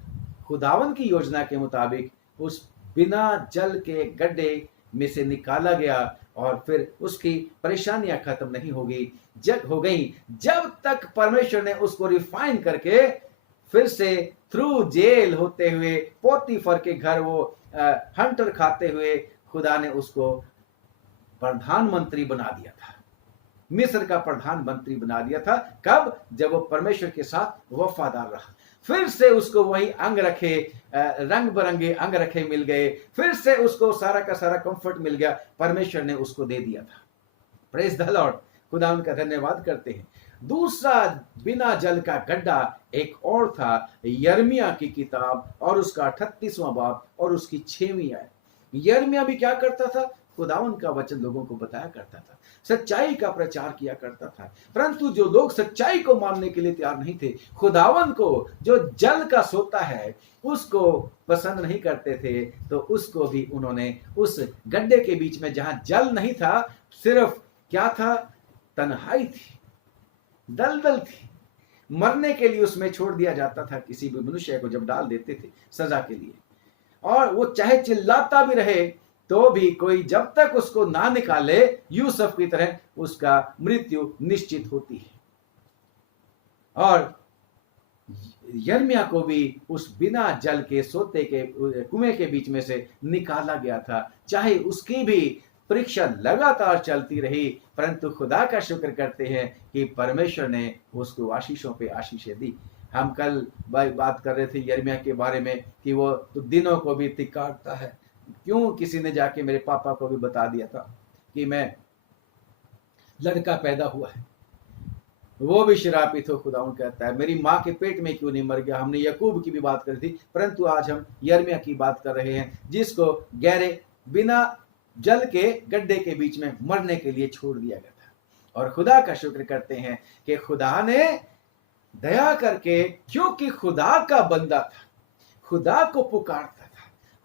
खुदावन की योजना के मुताबिक उस बिना जल के गड्ढे में से निकाला गया और फिर उसकी परेशानियां खत्म नहीं हो गई जब तक परमेश्वर ने उसको रिफाइन करके फिर से थ्रू जेल होते हुए पोतीफर के घर वो हंटर खाते हुए खुदा ने उसको प्रधानमंत्री बना दिया था, मिस्र का प्रधानमंत्री बना दिया था। कब? जब वो परमेश्वर के साथ वफादार रहा। फिर से उसको वही अंग रखे, रंग बिरंगे अंग रखे मिल गए, फिर से उसको सारा का सारा कंफर्ट मिल गया, परमेश्वर ने उसको दे दिया था। प्रेज द लॉर्ड, खुदा उनका धन्यवाद करते हैं। दूसरा बिना जल का गड्ढा एक और था, यिर्मयाह की किताब और उसका 38वां बाब और उसकी 6वीं आयत। यिर्मयाह भी क्या करता था? खुदावन का वचन लोगों को बताया करता था, सच्चाई का प्रचार किया करता था, परंतु जो लोग सच्चाई को मानने के लिए तैयार नहीं थे, खुदावन को जो जल का सोता है उसको पसंद नहीं करते थे, तो उसको भी उन्होंने उस गड्ढे के बीच में जहां जल नहीं था, सिर्फ क्या था? तन्हाई थी, दलदल थी, मरने के लिए उसमें छोड़ दिया जाता था। किसी भी मनुष्य को जब डाल देते थे सजा के लिए, और वो चाहे चिल्लाता भी रहे तो भी कोई जब तक उसको ना निकाले, यूसुफ की तरह उसका मृत्यु निश्चित होती है। और यिर्मयाह को भी उस बिना जल के सोते के कुएं के बीच में से निकाला गया था, चाहे उसकी भी परीक्षा लगातार चलती रही, परंतु खुदा का शुक्र करते हैं कि परमेश्वर ने उसको आशीषों पे आशीषें दी। हम कल बात कर रहे थे यिर्मयाह के बारे में कि वो तो दिनों को भी तिकारता है। क्यों? किसी ने जाके मेरे पापा को भी बता दिया था कि मैं लड़का पैदा हुआ है, वो भी शरापित हो। खुदा कहता है मेरी माँ के पेट में क्यों नहीं मर गया। हमने याकूब की भी बात करी थी, परंतु आज हम यिर्मयाह की बात कर रहे हैं, जिसको गहरे बिना जल के गड्ढे के बीच में मरने के लिए छोड़ दिया गया था। और खुदा का शुक्र करते हैं कि खुदा ने दया करके, क्योंकि खुदा का बंदा था, खुदा को पुकारता था,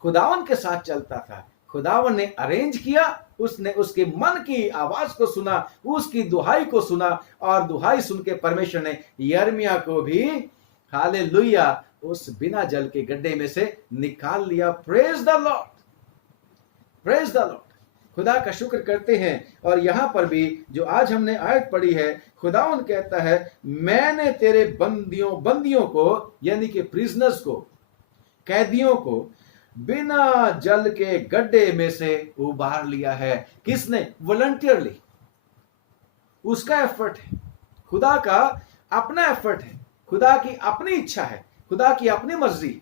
खुदावन के साथ चलता था, खुदावन ने अरेंज किया, उसने उसके मन की आवाज को सुना, उसकी दुहाई को सुना, और दुहाई सुन के परमेश्वर ने यिर्मयाह को भी हालेलुया उस बिना जल के गड्ढे में से निकाल लिया। Praise the Lord, praise the Lord. खुदा का शुक्र करते हैं। और यहां पर भी जो आज हमने आयत पढ़ी है, खुदावन कहता है मैंने तेरे बंदियों को, यानी कि प्रिजनर्स को, कैदियों को बिना जल के गड्ढे में से उबार लिया है। किसने? वॉलंटियरली। उसका एफर्ट है, खुदा का अपना एफर्ट है, खुदा की अपनी इच्छा है, खुदा की अपनी मर्जी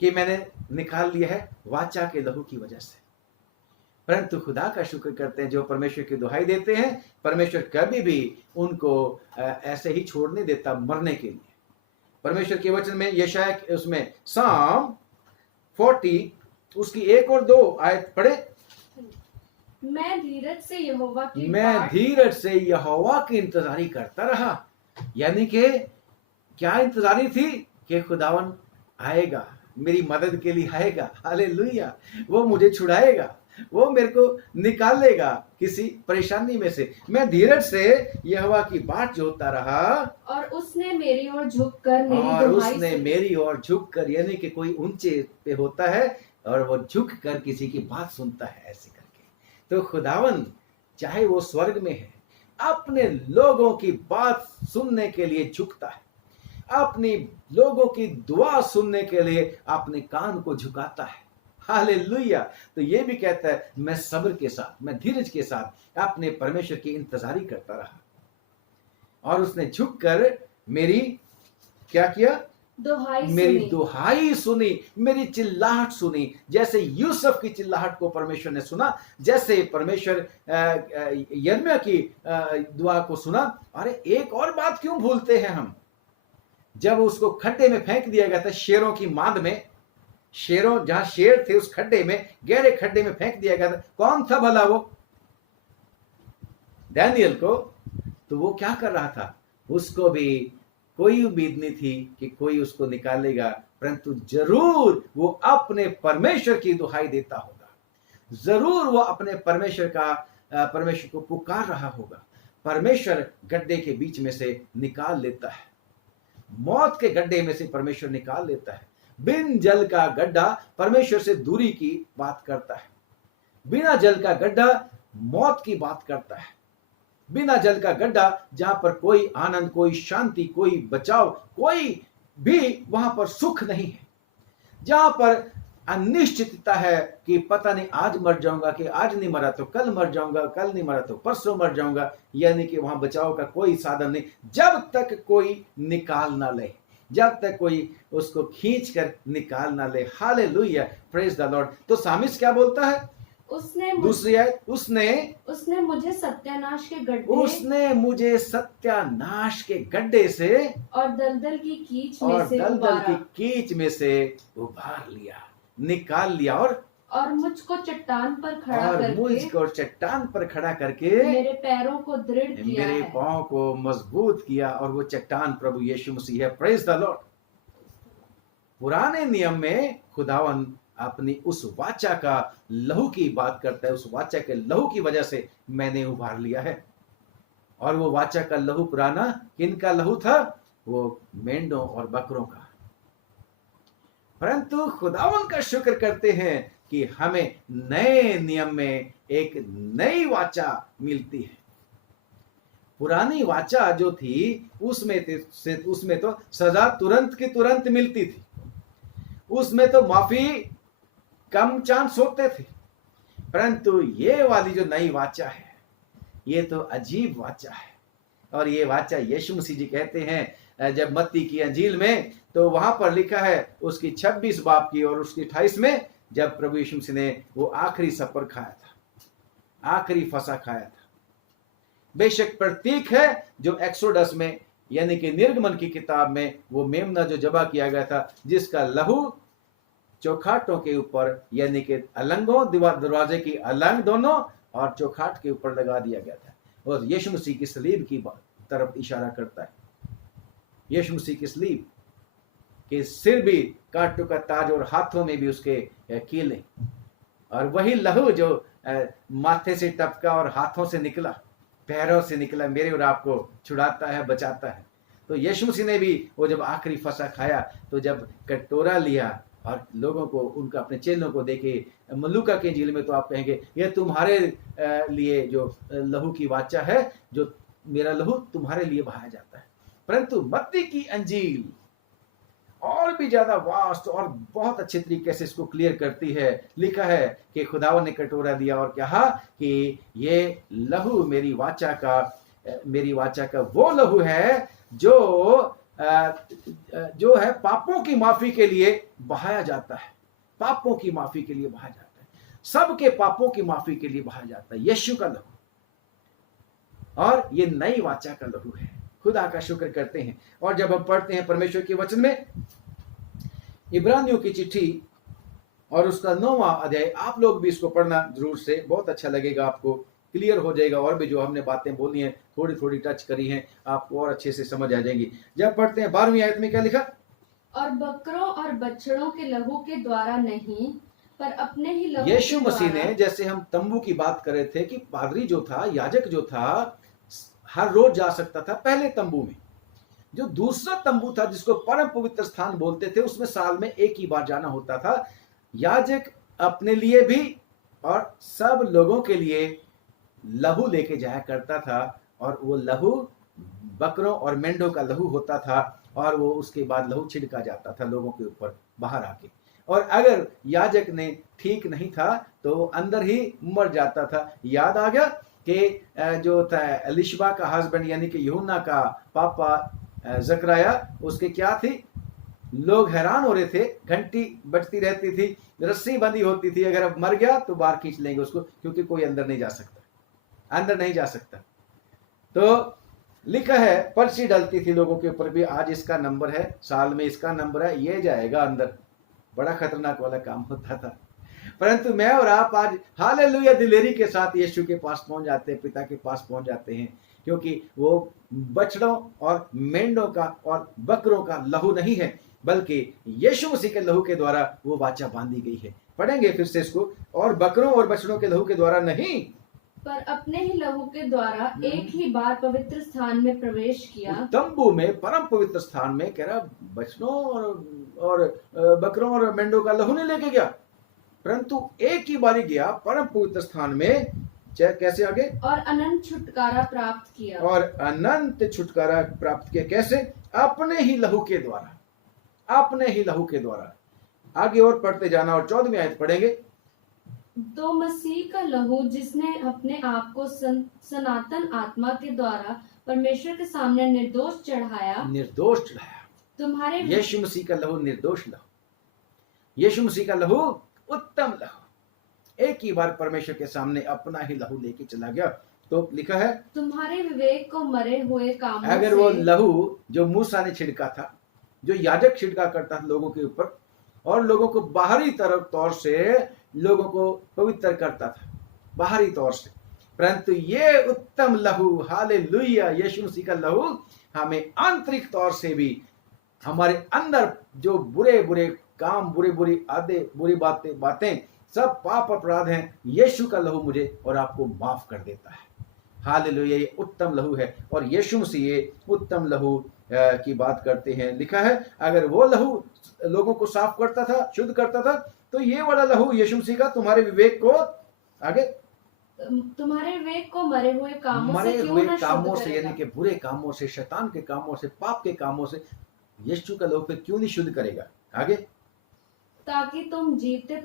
कि मैंने निकाल लिया है वाचा के लहू की वजह से। परंतु खुदा का शुक्र करते हैं जो परमेश्वर की दुहाई देते हैं, परमेश्वर कभी भी उनको ऐसे ही छोड़ नहीं देता मरने के लिए। परमेश्वर के वचन में यशायाह उसमें साम 40 उसकी 1 और 2 आयत पढ़े। मैं धीरज से यहोवा की इंतजारी करता रहा। यानी कि क्या इंतजारी थी? कि खुदावन आएगा, मेरी मदद के लिए आएगा, हालेलुया, वो मुझे छुड़ाएगा, वो मेरे को निकालेगा किसी परेशानी में से। मैं धीरज से यहोवा की बाट जोतता रहा, और उसने मेरी ओर झुककर मेरी ओर झुककर, यानी कि कोई ऊंचे पे होता है और वो झुक कर किसी की बात सुनता है ऐसे करके। तो खुदावन चाहे वो स्वर्ग में है, अपने लोगों की बात सुनने के लिए झुकता है, अपनी लोगों की दुआ सुनने के लिए अपने कान को झुकाता है। हालेलुया। तो ये भी कहता है मैं सब्र के साथ, मैं धीरज के साथ अपने परमेश्वर की इंतजारी करता रहा, और उसने झुककर मेरी क्या किया? मेरी दुहाई सुनी, मेरी चिल्लाहट सुनी। जैसे यूसुफ की चिल्लाहट को परमेश्वर ने सुना, जैसे परमेश्वर यिर्मयाह की दुआ को सुना। अरे एक और बात क्यों भूलते हैं हम? जब उसको खड्डे में फेंक दिया गया था, शेरों की मांद में, शेरों जहां शेर थे उस खड्डे में, गहरे खड्डे में फेंक दिया गया था, कौन था भला वो? दानियल को। तो वो क्या कर रहा था? उसको भी कोई उम्मीद नहीं थी कि कोई उसको निकालेगा, परंतु जरूर वो अपने परमेश्वर की दुहाई देता होगा, जरूर वो अपने परमेश्वर को पुकार रहा होगा, परमेश्वर गड्ढे के बीच में से निकाल लेता है, मौत के गड्ढे में से परमेश्वर निकाल लेता है। बिन जल का गड्ढा परमेश्वर से दूरी की बात करता है, बिना जल का गड्ढा मौत की बात करता है, बिना जल का गड्ढा जहां पर कोई आनंद, कोई शांति, कोई बचाव, कोई भी वहां पर सुख नहीं है, जहां पर अनिश्चितता है कि पता नहीं आज मर जाऊंगा, कि आज नहीं मरा तो कल मर जाऊंगा, कल नहीं मरा तो परसों मर जाऊंगा, यानी कि वहां बचाव का कोई साधन नहीं, जब तक कोई निकाल ना ले, जब तक कोई उसको खींच कर निकाल ना ले। Hallelujah, praise the Lord. तो सामिस क्या बोलता है? दूसरी आयत, उसने मुझे सत्यानाश के गड्ढे से और दलदल की कीच में से उभार लिया, निकाल लिया, और मुझको चट्टान पर खड़ा करके मेरे पैरों को दृढ़ किया, मेरे पांव को मजबूत किया, और वो चट्टान प्रभु यीशु मसीह है। Praise the Lord. पुराने नियम में खुदावन अपनी उस वाचा का लहू की बात करता है, उस वाचा के लहू की वजह से मैंने उभार लिया है। और वो वाचा का लहू पुराना किनका लहू था? वो मेंढों और बकरों का। परंतु खुदावन का शुक्र करते हैं कि हमें नए नियम में एक नई वाचा मिलती है। पुरानी वाचा जो थी उसमें तो सजा तुरंत की तुरंत मिलती थी, उसमें तो माफी कम चांस होते थे। परंतु ये वाली जो नई वाचा है, ये तो अजीब वाचा है। और ये वाचा यीशु मसीह जी कहते हैं, जब मत्ती की अंजील में, तो वहां पर लिखा है उसकी 26 बाब की और उसकी 28 में, जब प्रभु यीशु मसीह ने वो आखिरी सफर खाया था, आखिरी फसा खाया था। बेशक प्रतीक है जो एक्सोडस में, यानी कि निर्गमन की किताब में, वो मेमना जो जबा किया गया था, जिसका लहू चौखाटों के ऊपर, यानी कि अलंगों, दरवाजे की अलंग दोनों और चौखाट के ऊपर लगा दिया गया था, और यीशु मसीह की सलीब की तरफ इशारा करता है। यीशु मसीह की सलीब के सिर भी कांटों का ताज और हाथों में भी उसके कीले, और वही लहू जो माथे से टपका और हाथों से निकला, पैरों से निकला, मेरे और आपको छुड़ाता है, बचाता है। तो यीशु मसीह ने भी वो जब आखिरी फसा खाया, तो जब कटोरा लिया और लोगों को, उनका अपने चेलों को देके, मलूका के इंजील में तो आप कहेंगे यह तुम्हारे लिए जो लहू की वाचा है, जो मेरा लहू तुम्हारे लिए बहाया जाता है। परंतु मत्ती की अंजील और भी ज्यादा वास्ट और बहुत अच्छे तरीके से इसको क्लियर करती है। लिखा है कि खुदावन ने कटोरा दिया और कहा कि ये लहू मेरी वाचा का वो लहू है जो है पापों की माफी के लिए बहाया जाता है, पापों की माफी के लिए बहाया जाता है, सबके पापों की माफी के लिए बहाया जाता है, यीशु का लहू। और ये नई वाचा का लहू है। खुदा का शुक्र करते हैं। और जब हम पढ़ते हैं परमेश्वर के वचन में, इब्रानियों की चिट्ठी और उसका 9वां अध्याय, आप लोग भी इसको पढ़ना जरूर से, बहुत अच्छा लगेगा, आपको क्लियर हो जाएगा। और भी जो हमने बातें बोली हैं, थोड़ी थोड़ी टच करी हैं, आपको और अच्छे से समझ आ जाएंगी। जब पढ़ते हैं 12वीं आयत में क्या लिखा? और बकरों और बछड़ों के लहू के द्वारा नहीं, पर अपने ही लहू। यीशु मसीह ने, जैसे हम तंबू की बात कर रहे थे कि पादरी जो था, याजक जो था, हर रोज जा सकता था पहले तंबू में। जो दूसरा तंबू था जिसको परम पवित्र स्थान बोलते थे, उसमें साल में एक ही बार जाना होता था। याजक अपने लिए भी और सब लोगों के लिए लहू लेके जाया करता था, और वो लहू बकरों और मेंढों का लहू होता था, और वो उसके बाद लहू छिड़का जाता था लोगों के ऊपर बाहर आके। और अगर याजक ने ठीक नहीं था तो वो अंदर ही मर जाता था। याद आ गया कि जो था एलिशबा का हस्बैंड, यानी कि यूहन्ना का पापा जकराया, उसके क्या थी? लोग हैरान हो रहे थे, घंटी बजती रहती थी, रस्सी बंधी होती थी, अगर अब मर गया तो बाहर खींच लेंगे उसको, क्योंकि कोई अंदर नहीं जा सकता। तो लिखा है, पर्ची डलती थी लोगों के ऊपर भी, आज इसका नंबर है, साल में इसका नंबर है, ये जाएगा अंदर। बड़ा खतरनाक वाला काम होता था। परंतु मैं और आप आज हालेलुया दिलेरी के साथ यीशु के पास पहुंच जाते हैं, पिता के पास पहुंच जाते हैं, क्योंकि वो बछड़ों और मेंढों का और बकरों का लहू नहीं है, बल्कि यीशु मसीह के लहू के द्वारा वो वाचा बांधी गई है। पढ़ेंगे फिर से इसको। और बकरों और बछड़ों के लहू के द्वारा नहीं, पर अपने ही लहू के द्वारा एक ही बार पवित्र स्थान में प्रवेश किया। तंबू में परम पवित्र स्थान में कह रहा बछड़ों और बकरों और मेंढों का लहू नहीं लेके गया, परंतु एक ही बारी गया परम पवित्र स्थान में। कैसे आगे? और अनंत छुटकारा प्राप्त किया। और अनंत छुटकारा प्राप्त किया। कैसे? अपने ही लहू के द्वारा, अपने ही लहू के द्वारा। आगे और पढ़ते जाना और 14वीं आयत पढ़ेंगे। तो मसीह का लहू जिसने अपने आप को सनातन आत्मा के द्वारा परमेश्वर के सामने निर्दोष चढ़ाया, तुम्हारे यीशु मसीह का लहू निर्दोष लहू, यीशु मसीह का लहू उत्तम लहू, एक ही बार परमेश्वर के सामने अपना ही लहू लेके चला गया। तो लिखा है तुम्हारे विवेक को मरे हुए कामों अगर से, वो लहू जो मूसा ने छिड़का था, जो याजक छिड़का करता था लोगों के ऊपर, और लोगों को बाहरी तरफ तौर से लोगों को पवित्र करता था बाहरी तौर से, परंतु ये उत्तम लहू, हालेलुया, यीशु मसीह का लहू हमें आंतरिक तौर से भी हमारे अंदर जो बुरे बुरे काम, बुरी बातें सब पाप अपराध हैं, यीशु का लहू मुझे और आपको माफ कर देता है। हालेलुया, ये उत्तम लहू है। और यीशु मसीह ये उत्तम लहू की बात करते हैं। लिखा है अगर वो लहू लोगों को साफ करता था, शुद्ध करता था, तो ये वाला लहू यीशु मसीह का तुम्हारे विवेक को, आगे, तुम्हारे विवेक को मरे हुए कामों से यानी कि बुरे कामों से, शैतान के कामों से, पाप के कामों से यीशु का लहू पे क्यों नहीं शुद्ध करेगा? आगे, ताकि तुम जीवते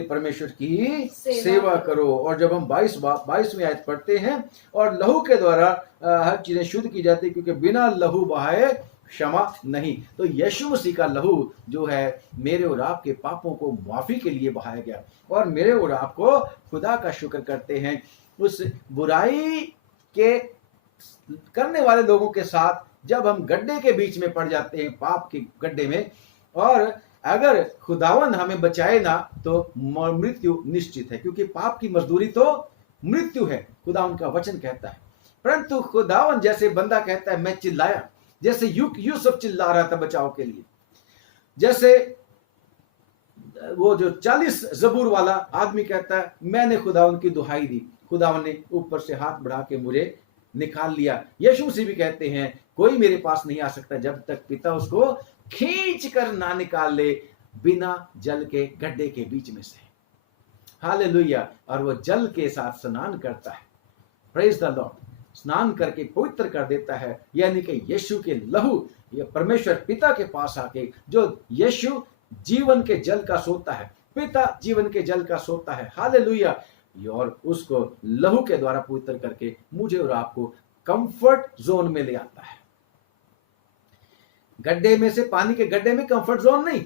परमेश्वर की सेवा करो। और जब हम 22वीं आयत पढ़ते हैं, और लहू के द्वारा हर चीजें शुद्ध की जाती है, क्योंकि बिना लहू बहाए क्षमा नहीं। तो यीशु मसीह का लहू जो है मेरे और आपके पापों को माफी के लिए बहाया गया, और मेरे और आपको खुदा का शुक्र करते हैं उस बुराई के करने वाले लोगों के साथ जब हम गड्ढे के बीच में पड़ जाते हैं, पाप के गड्ढे में, और अगर खुदावन हमें बचाए ना तो मृत्यु निश्चित है, क्योंकि पाप की मजदूरी तो मृत्यु है, खुदावन का वचन कहता है। परंतु खुदावन जैसे बंदा कहता है मैं चिल्लाया, जैसे यूसुफ चिल्ला रहा था बचाव के लिए, जैसे वो जो 40 जबूर वाला आदमी कहता है मैंने खुदावन की दुहाई दी, खुदावन ने ऊपर से हाथ बढ़ा के मुझे निकाल लिया। यीशु मसीह भी कहते हैं कोई मेरे पास नहीं आ सकता जब तक पिता उसको खींच कर ना निकाल ले बिना जल के गड्ढे के बीच में से। हालेलुया। और वो जल के साथ स्नान करता है, प्रेज द लॉर्ड, स्नान करके पवित्र कर देता है, यानी कि यीशु के लहू ये परमेश्वर पिता के पास आके, जो यीशु जीवन के जल का सोता है, पिता जीवन के जल का सोता है, हालेलुया, और उसको लहू के द्वारा पवित्र करके मुझे और आपको कंफर्ट जोन में ले आता है। गड्ढे में से, पानी के गड्ढे में कंफर्ट जोन नहीं।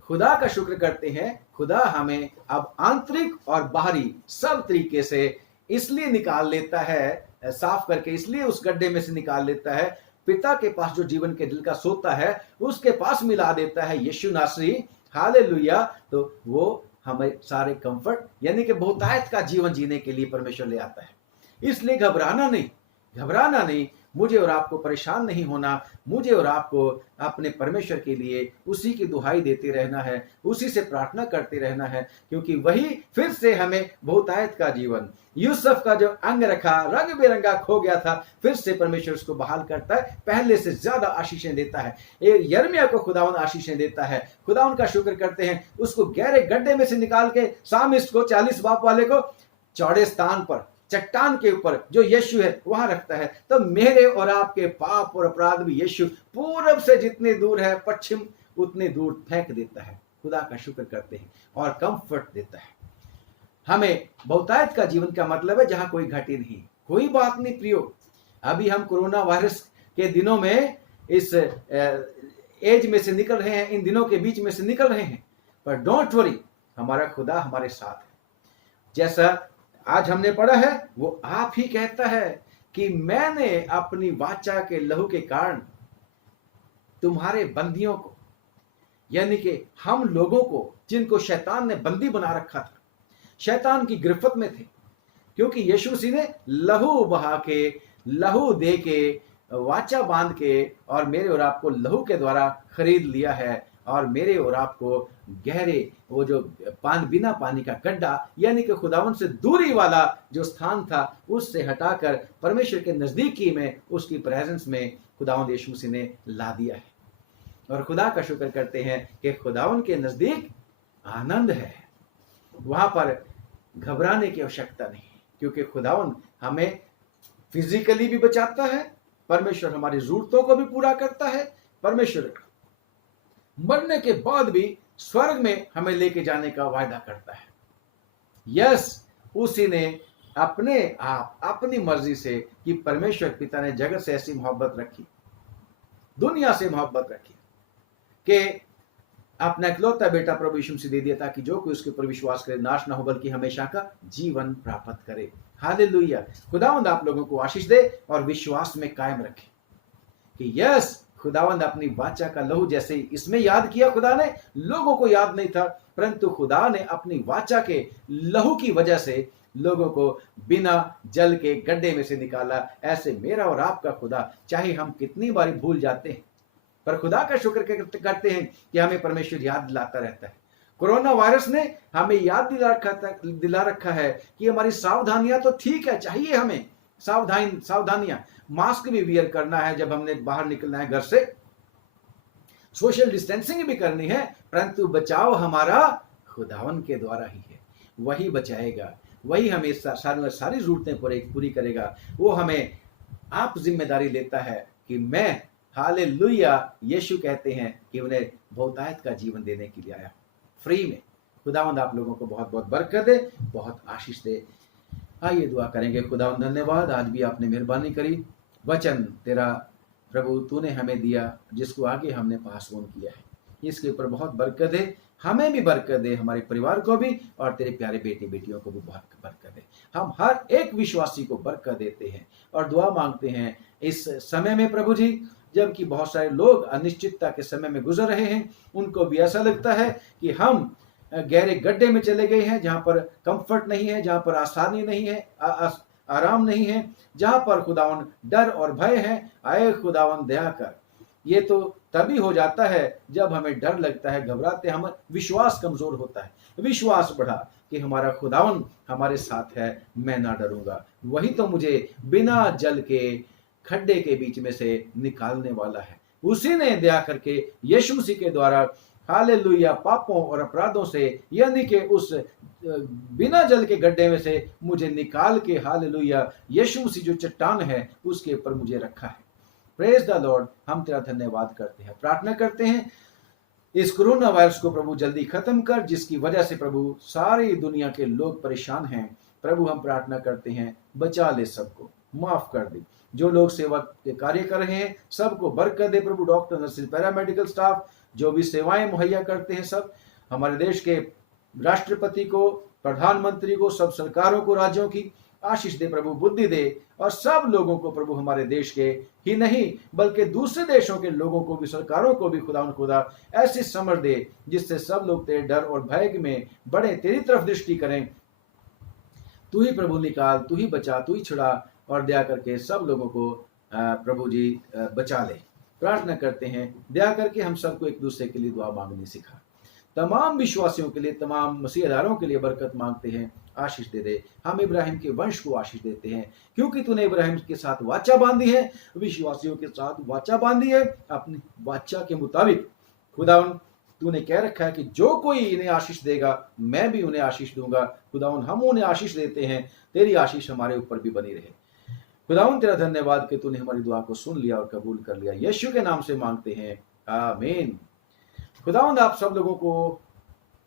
खुदा का शुक्र करते हैं, खुदा हमें अब आंतरिक और बाहरी सब तरीके से इसलिए निकाल लेता है, साफ करके इसलिए उस गड्ढे में से निकाल लेता है, पिता के पास जो जीवन के दिल का सोता है उसके पास मिला देता है यीशु नासरी, हालेलुया। तो वो हमें सारे कंफर्ट यानी कि बहुतायत का जीवन जीने के लिए परमेश्वर ले आता है। इसलिए घबराना नहीं, मुझे और आपको परेशान नहीं होना, मुझे और आपको अपने परमेश्वर के लिए उसी की दुहाई देते रहना है, उसी से प्रार्थना करते रहना है, क्योंकि वही फिर से हमें बहुतायत का जीवन, यूसुफ का जो अंग रखा रंग बिरंगा खो गया था, फिर से परमेश्वर उसको बहाल करता है, पहले से ज्यादा आशीषें देता है। यिर्मयाह को खुदावन आशीषें देता है, खुदावन का शुक्र करते हैं, उसको गहरे गड्ढे में से निकाल के सामिस्ट को 40 बाप वाले को चौड़े स्थान पर, चट्टान के ऊपर जो यीशु है वहां रखता है। तो मेरे और आपके पाप और अपराध भी यीशु पूरब से जितने दूर है पश्चिम उतने दूर फेंक देता है। खुदा का शुक्र करते हैं और कंफर्ट देता है हमें। बहुतायत का जीवन का मतलब है जहां कोई घटी नहीं, कोई बात नहीं प्रियो। अभी हम कोरोना वायरस के दिनों में इस एज में से निकल रहे हैं, इन दिनों के बीच में से निकल रहे हैं, पर डोंट वरी, हमारा खुदा हमारे साथ है। जैसा आज हमने पढ़ा है वो आप ही कहता है कि मैंने अपनी वाचा के लहू के कारण तुम्हारे बंदियों को, यानी कि हम लोगों को जिनको शैतान ने बंदी बना रखा था, शैतान की गिरफ्त में थे, क्योंकि यीशु मसीह ने लहू बहा के, लहू दे के, वाचा बांध के और मेरे और आपको लहू के द्वारा खरीद लिया है और मेरे और आपको गहरे वो जो बिना पानी का गड्ढा यानी कि खुदावन से दूरी वाला जो स्थान था उससे हटाकर परमेश्वर के नजदीकी में उसकी प्रेजेंस में खुदावन यीशु मसीह ने ला दिया है। और खुदा का शुक्र करते हैं कि खुदावन के नजदीक आनंद है, वहां पर घबराने की आवश्यकता नहीं, क्योंकि खुदावन हमें फिजिकली भी बचाता है, परमेश्वर हमारी जरूरतों को भी पूरा करता है, परमेश्वर मरने के बाद भी स्वर्ग में हमें लेके जाने का वायदा करता है। यस, उसी ने अपने आप अपनी मर्जी से कि परमेश्वर पिता ने जगत से ऐसी मोहब्बत रखी, दुनिया से मोहब्बत रखी कि अपना इकलौता बेटा प्रभु यीशु मसीह दे दिया ताकि जो कोई उसके ऊपर विश्वास करे नाश ना हो बल्कि हमेशा का जीवन प्राप्त करे। हालेलुया। खुदावंद आप लोगों को आशीष दे और विश्वास में कायम रखे कि यस, खुदावंद अपनी वाचा का लहू जैसे इसमें याद किया, खुदा ने लोगों को याद नहीं था, परंतु खुदा ने अपनी वाचा के लहू की वजह से लोगों को बिना जल के गड्ढे में से निकाला। ऐसे मेरा और आपका खुदा, चाहे हम कितनी बार भूल जाते हैं, पर खुदा का शुक्र करते हैं कि हमें परमेश्वर याद दिलाता रहता है। कोरोना वायरस ने हमें याद दिला रखा है कि हमारी सावधानियां तो ठीक है, चाहिए हमें सावधानियां, मास्क भी वियर करना है जब हमने बाहर निकलना है घर से, सोशल डिस्टेंसिंग भी करनी है, परंतु बचाव हमारा खुदावन के द्वारा ही है। वही बचाएगा, वही हमें सारी जरूरतें पूरी करेगा। वो हमें आप जिम्मेदारी लेता है कि मैं, हालेलुया, यीशु कहते हैं कि उन्हें बहुतायत का जीवन देने के लिए आया, फ्री में। खुदावंद आप लोगों को बहुत बहुत बरकत दे, बहुत आशीष दे। आइए दुआ करेंगे। खुदावंद धन्यवाद, आज भी आपने मेहरबानी करी, वचन तेरा प्रभु तूने हमें दिया जिसको आगे हमने पास ऑन किया है, इसके ऊपर बहुत बरकत दे, हमें भी बरकत दे, हमारे परिवार को भी और तेरे प्यारे बेटे बेटियों को भी बहुत बरकत दे। हम हर एक विश्वासी को बरकत देते हैं और दुआ मांगते हैं इस समय में प्रभु जी, जबकि बहुत सारे लोग अनिश्चितता के समय में गुजर रहे हैं, उनको भी ऐसा लगता है कि हम गहरे गड्ढे में चले गए हैं, जहां पर कंफर्ट नहीं है, जहां पर आसानी नहीं है, आराम नहीं है, जहां पर खुदावन डर और भय है। आए खुदावन दया कर। ये तो तभी हो जाता है जब हमें डर लगता है, घबराते, हम विश्वास कमजोर होता है। विश्वास बढ़ा कि हमारा खुदावन हमारे साथ है, मैं ना डरूंगा। वही तो मुझे बिना जल के खड्डे के बीच में से निकालने वाला है। उसी ने दया करके यीशु मसीह के द्वारा, हालेलुया, पापों और अपराधों से यानी कि उस बिना जल के गड्ढे में से मुझे निकाल के, हालेलुया, यीशु मसीह जो चट्टान है उसके ऊपर मुझे रखा है। Praise the Lord. हम तेरा धन्यवाद करते हैं, प्रार्थना करते हैं इस कोरोना वायरस को प्रभु जल्दी खत्म कर, जिसकी वजह से प्रभु सारी दुनिया के लोग परेशान हैं। प्रभु हम प्रार्थना करते हैं, बचा ले, सबको माफ कर दे। जो लोग सेवा के कार्य कर रहे हैं सबको बरकत दे प्रभु, डॉक्टर, नर्सेज, पैरामेडिकल स्टाफ जो भी सेवाएं मुहैया करते हैं, सब हमारे देश के राष्ट्रपति को, प्रधानमंत्री को, सब सरकारों को, राज्यों की आशीष दे प्रभु, बुद्धि दे, और सब लोगों को प्रभु, हमारे देश के ही नहीं बल्कि दूसरे देशों के लोगों को भी, सरकारों को भी खुदा ऐसी समझ दे जिससे सब लोग तेरे डर और भय में बड़े, तेरी तरफ दृष्टि करें। तू ही प्रभु निकाल, तू ही बचा, तू ही छुड़ा, और दया करके सब लोगों को प्रभु जी बचा ले। प्रार्थना करते हैं, दया करके हम सबको एक दूसरे के लिए दुआ मांगनी सिखा। तमाम विश्वासियों के लिए, तमाम मसीहदारों के लिए बरकत मांगते हैं, आशीष दे दे। हम इब्राहिम के वंश को आशीष देते हैं, क्योंकि तूने इब्राहिम के साथ वाचा बांधी है, विश्वासियों के साथ वाचा बांधी है। अपनी वाचा के मुताबिक खुदावन तूने कह रखा है कि जो कोई इन्हें आशीष देगा मैं भी उन्हें आशीष दूंगा। खुदावन हम उन्हें आशीष देते हैं, तेरी आशीष हमारे ऊपर भी बनी रहे। खुदावन तेरा धन्यवाद कि तूने हमारी दुआ को सुन लिया और कबूल कर लिया। यीशु के नाम से मांगते हैं, आमीन। खुदावंद आप सब लोगों को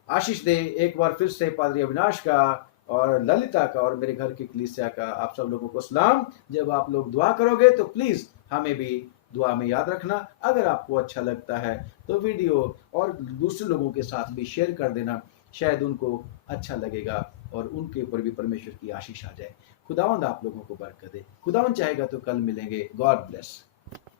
आशीष दे। एक बार फिर से पादरी अविनाश का और ललिता का और मेरे घर की कलीसिया का आप सब लोगों को सलाम। जब आप लोग दुआ करोगे तो प्लीज हमें भी दुआ में याद रखना। अगर आपको अच्छा लगता है तो वीडियो और दूसरे लोगों के साथ भी शेयर कर देना, शायद उनको अच्छा लगेगा और उनके ऊपर भी परमेश्वर की आशीष आ जाए। खुदावंद आप लोगों को बरकत दे। खुदावंद चाहेगा तो कल मिलेंगे। God bless.